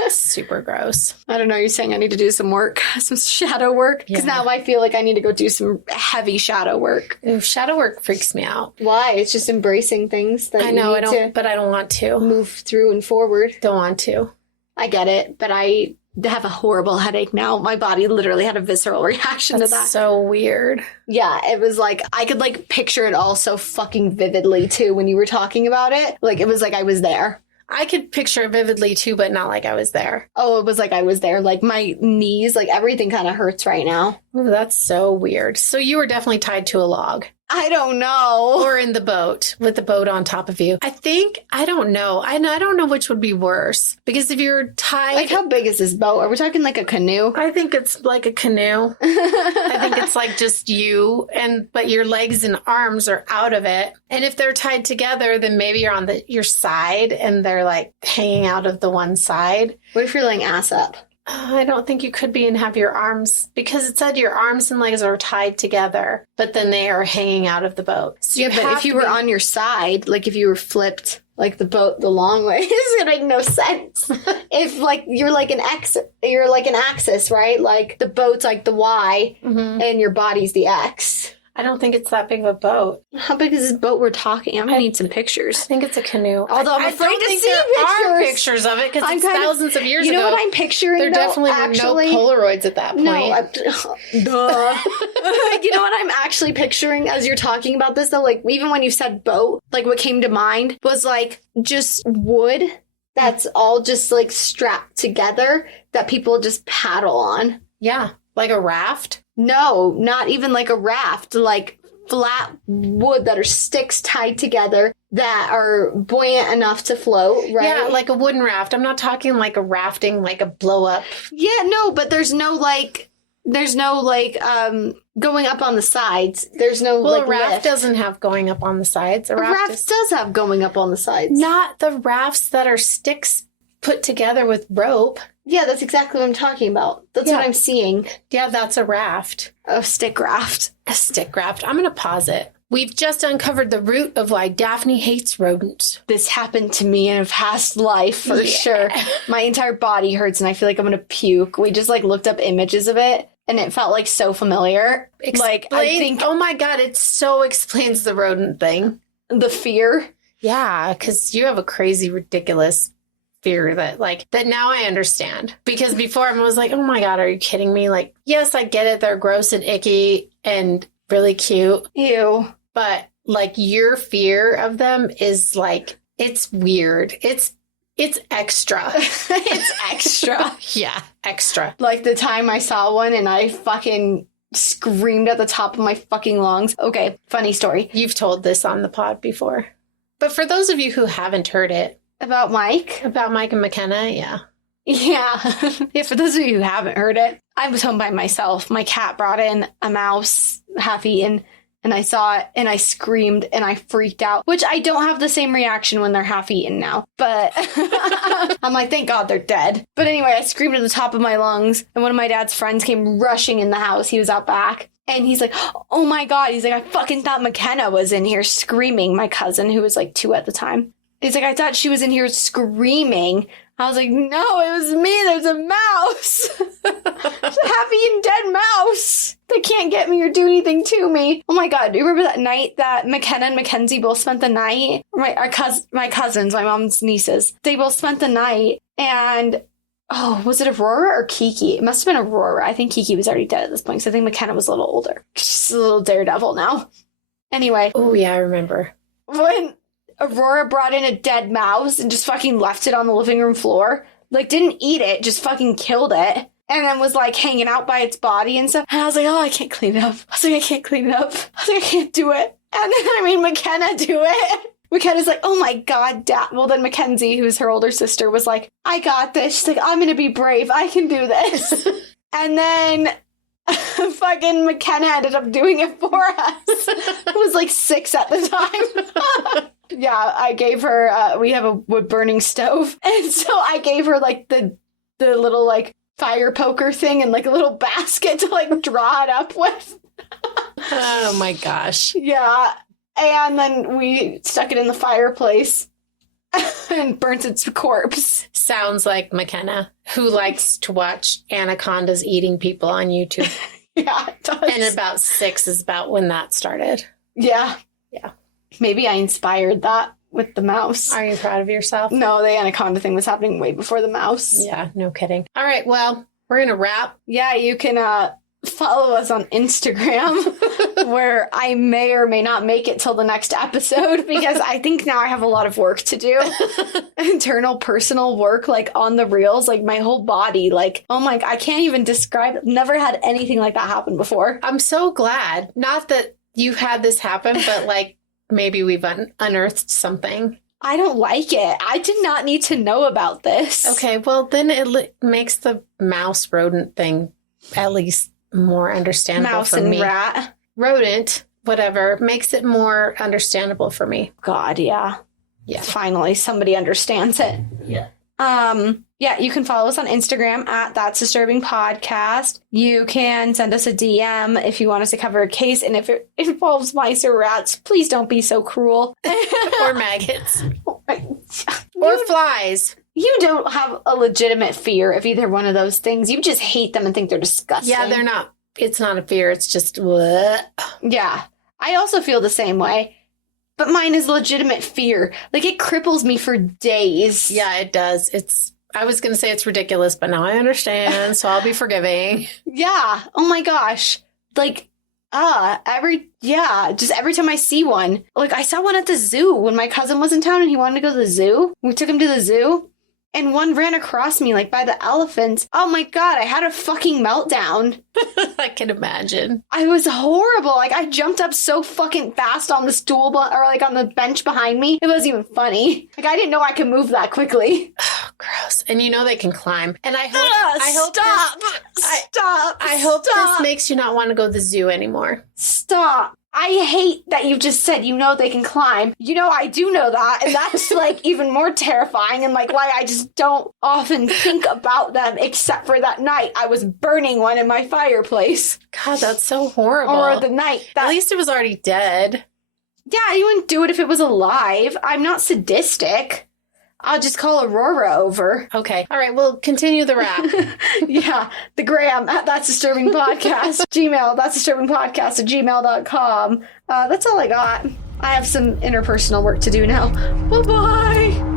Super gross. I don't know. You're saying I need to do some work, some shadow work? Because now I feel like I need to go do some heavy shadow work. Ooh, shadow work freaks me out. Why? It's just embracing things that I know, you need but I don't want to. Move through and forward. Don't want to. I get it, but I have a horrible headache now. My body literally had a visceral reaction to that. That's so weird. Yeah, it was I could picture it all so fucking vividly too when you were talking about it. It was I was there. I could picture it vividly too, but not I was there. Oh, it was I was there. My knees, everything kind of hurts right now. Oh, that's so weird. So you were definitely tied to a log. I don't know. Or in the boat with the boat on top of you. I don't know. I don't know which would be worse. Because if you're tied. Like, how big is this boat? Are we talking like a canoe? I think it's like a canoe. I think it's like just you, but your legs and arms are out of it. And if they're tied together, then maybe you're on your side and they're like hanging out of the one side. What if you're laying ass up? I don't think you could be and have your arms, because it said your arms and legs are tied together, but then they are hanging out of the boat. So But if you were on your side, like if you were flipped like the boat the long way, it's gonna make no sense. If like you're like an axis, right? Like the boat's like the Y and your body's the X. I don't think it's that big of a boat. How big is this boat we're talking? I'm gonna need some pictures. I think it's a canoe. Although I'm afraid to see there are pictures of it because it's thousands of years ago. You know what I'm picturing? There definitely were no Polaroids at that point. No, duh. You know what I'm actually picturing as you're talking about this though? Like even when you said boat, like what came to mind was like just wood that's all just like strapped together that people just paddle on. Yeah, like a raft. No, not even like a raft, like flat wood that are sticks tied together that are buoyant enough to float, right? Yeah, like a wooden raft. I'm not talking like a rafting, like a blow up. Yeah, no, but there's no going up on the sides. There's no a raft lift. doesn't have going up on the sides. A raft does have going up on the sides. Not the rafts that are sticks put together with rope. Yeah, that's exactly what I'm talking about. That's what I'm seeing. Yeah, that's a raft. A stick raft. A stick raft. I'm going to pause it. We've just uncovered the root of why Daphne hates rodents. This happened to me in a past life for sure. My entire body hurts and I feel like I'm going to puke. We just like looked up images of it and it felt like so familiar. Like I think, oh my God, it so explains the rodent thing. The fear. Yeah, because you have a crazy, ridiculous fear that now I understand. Because before I was like, oh my God, are you kidding me? Like, yes, I get it. They're gross and icky and really cute. Ew. But like your fear of them is like, it's weird. It's extra. It's extra. Yeah, extra. Like the time I saw one and I fucking screamed at the top of my fucking lungs. Okay, funny story. You've told this on the pod before. But for those of you who haven't heard it. About Mike? About Mike and McKenna, yeah. Yeah. Yeah, for those of you who haven't heard it, I was home by myself. My cat brought in a mouse, half eaten, and I saw it, and I screamed, and I freaked out, which I don't have the same reaction when they're half eaten now. But I'm like, thank God they're dead. But anyway, I screamed at the top of my lungs, and one of my dad's friends came rushing in the house. He was out back. And he's like, oh my God. He's like, I fucking thought McKenna was in here screaming, my cousin, who was like 2 at the time. He's like, I thought she was in here screaming. I was like, no, it was me. There's a mouse. It's a half-eaten dead mouse. They can't get me or do anything to me. Oh my God. Do you remember that night that McKenna and Mackenzie both spent the night? My cousins, my mom's nieces. They both spent the night. And, was it Aurora or Kiki? It must have been Aurora. I think Kiki was already dead at this point. So I think McKenna was a little older. She's a little daredevil now. Anyway. Oh, yeah, I remember. When Aurora brought in a dead mouse and just fucking left it on the living room floor. Like, didn't eat it, just fucking killed it. And then was, like, hanging out by its body and stuff. And I was like, I can't clean it up. I was like, I can't clean it up. I was like, I can't do it. And then I made McKenna do it. McKenna's like, oh my God, Dad. Well, then Mackenzie, who's her older sister, was like, I got this. She's like, I'm going to be brave. I can do this. And then fucking McKenna ended up doing it for us. It was like 6 at the time. Yeah, I gave her, we have a wood burning stove. And so I gave her like the little like fire poker thing and like a little basket to like draw it up with. Oh my gosh. Yeah. And then we stuck it in the fireplace and burnt its corpse. Sounds like McKenna, who likes to watch anacondas eating people on YouTube. Yeah, it does. And about 6 is about when that started. Yeah. Yeah. Maybe I inspired that with the mouse. Are you proud of yourself? No, the anaconda thing was happening way before the mouse. Yeah, no kidding. All right, well, we're going to wrap. Yeah, you can follow us on Instagram, where I may or may not make it till the next episode, because I think now I have a lot of work to do. Internal personal work, like on the reels, like my whole body, like, oh my, I can't even describe it. Never had anything like that happen before. I'm so glad. Not that you've had this happen, but like maybe we've unearthed something. I don't like it. I did not need to know about this. Okay, well, then it makes the mouse rodent thing at least more understandable Mouse for and me. rat. Rodent, whatever, makes it more understandable for me. God, yeah. Yeah. Finally, somebody understands it. Yeah. Yeah, you can follow us on Instagram at That's Disturbing Podcast. You can send us a DM if you want us to cover a case. And if it involves mice or rats, please don't be so cruel. Or maggots. Or flies. You don't have a legitimate fear of either one of those things. You just hate them and think they're disgusting. Yeah, they're not. It's not a fear. It's just, bleh. Yeah. I also feel the same way. But mine is legitimate fear. Like, it cripples me for days. Yeah, it does. I was going to say it's ridiculous, but now I understand, so I'll be forgiving. Yeah. Oh my gosh. Like, just every time I see one. Like, I saw one at the zoo when my cousin was in town and he wanted to go to the zoo. We took him to the zoo. And one ran across me, like, by the elephants. Oh my God, I had a fucking meltdown. I can imagine. I was horrible. Like, I jumped up so fucking fast on the stool, or like on the bench behind me. It wasn't even funny. Like, I didn't know I could move that quickly. Oh, gross. And you know they can climb. And I hope this makes you not want to go to the zoo anymore. Stop. I hate that you just said, you know, they can climb. You know, I do know that. And that's like even more terrifying and like why I just don't often think about them, except for that night I was burning one in my fireplace. God, that's so horrible. Or the night that... At least it was already dead. Yeah, you wouldn't do it if it was alive. I'm not sadistic. I'll just call Aurora over. Okay. All right. We'll continue the rap. Yeah. The gram at That's Disturbing Podcast. Gmail. That's Disturbing Podcast at gmail.com. That's all I got. I have some interpersonal work to do now. Bye-bye.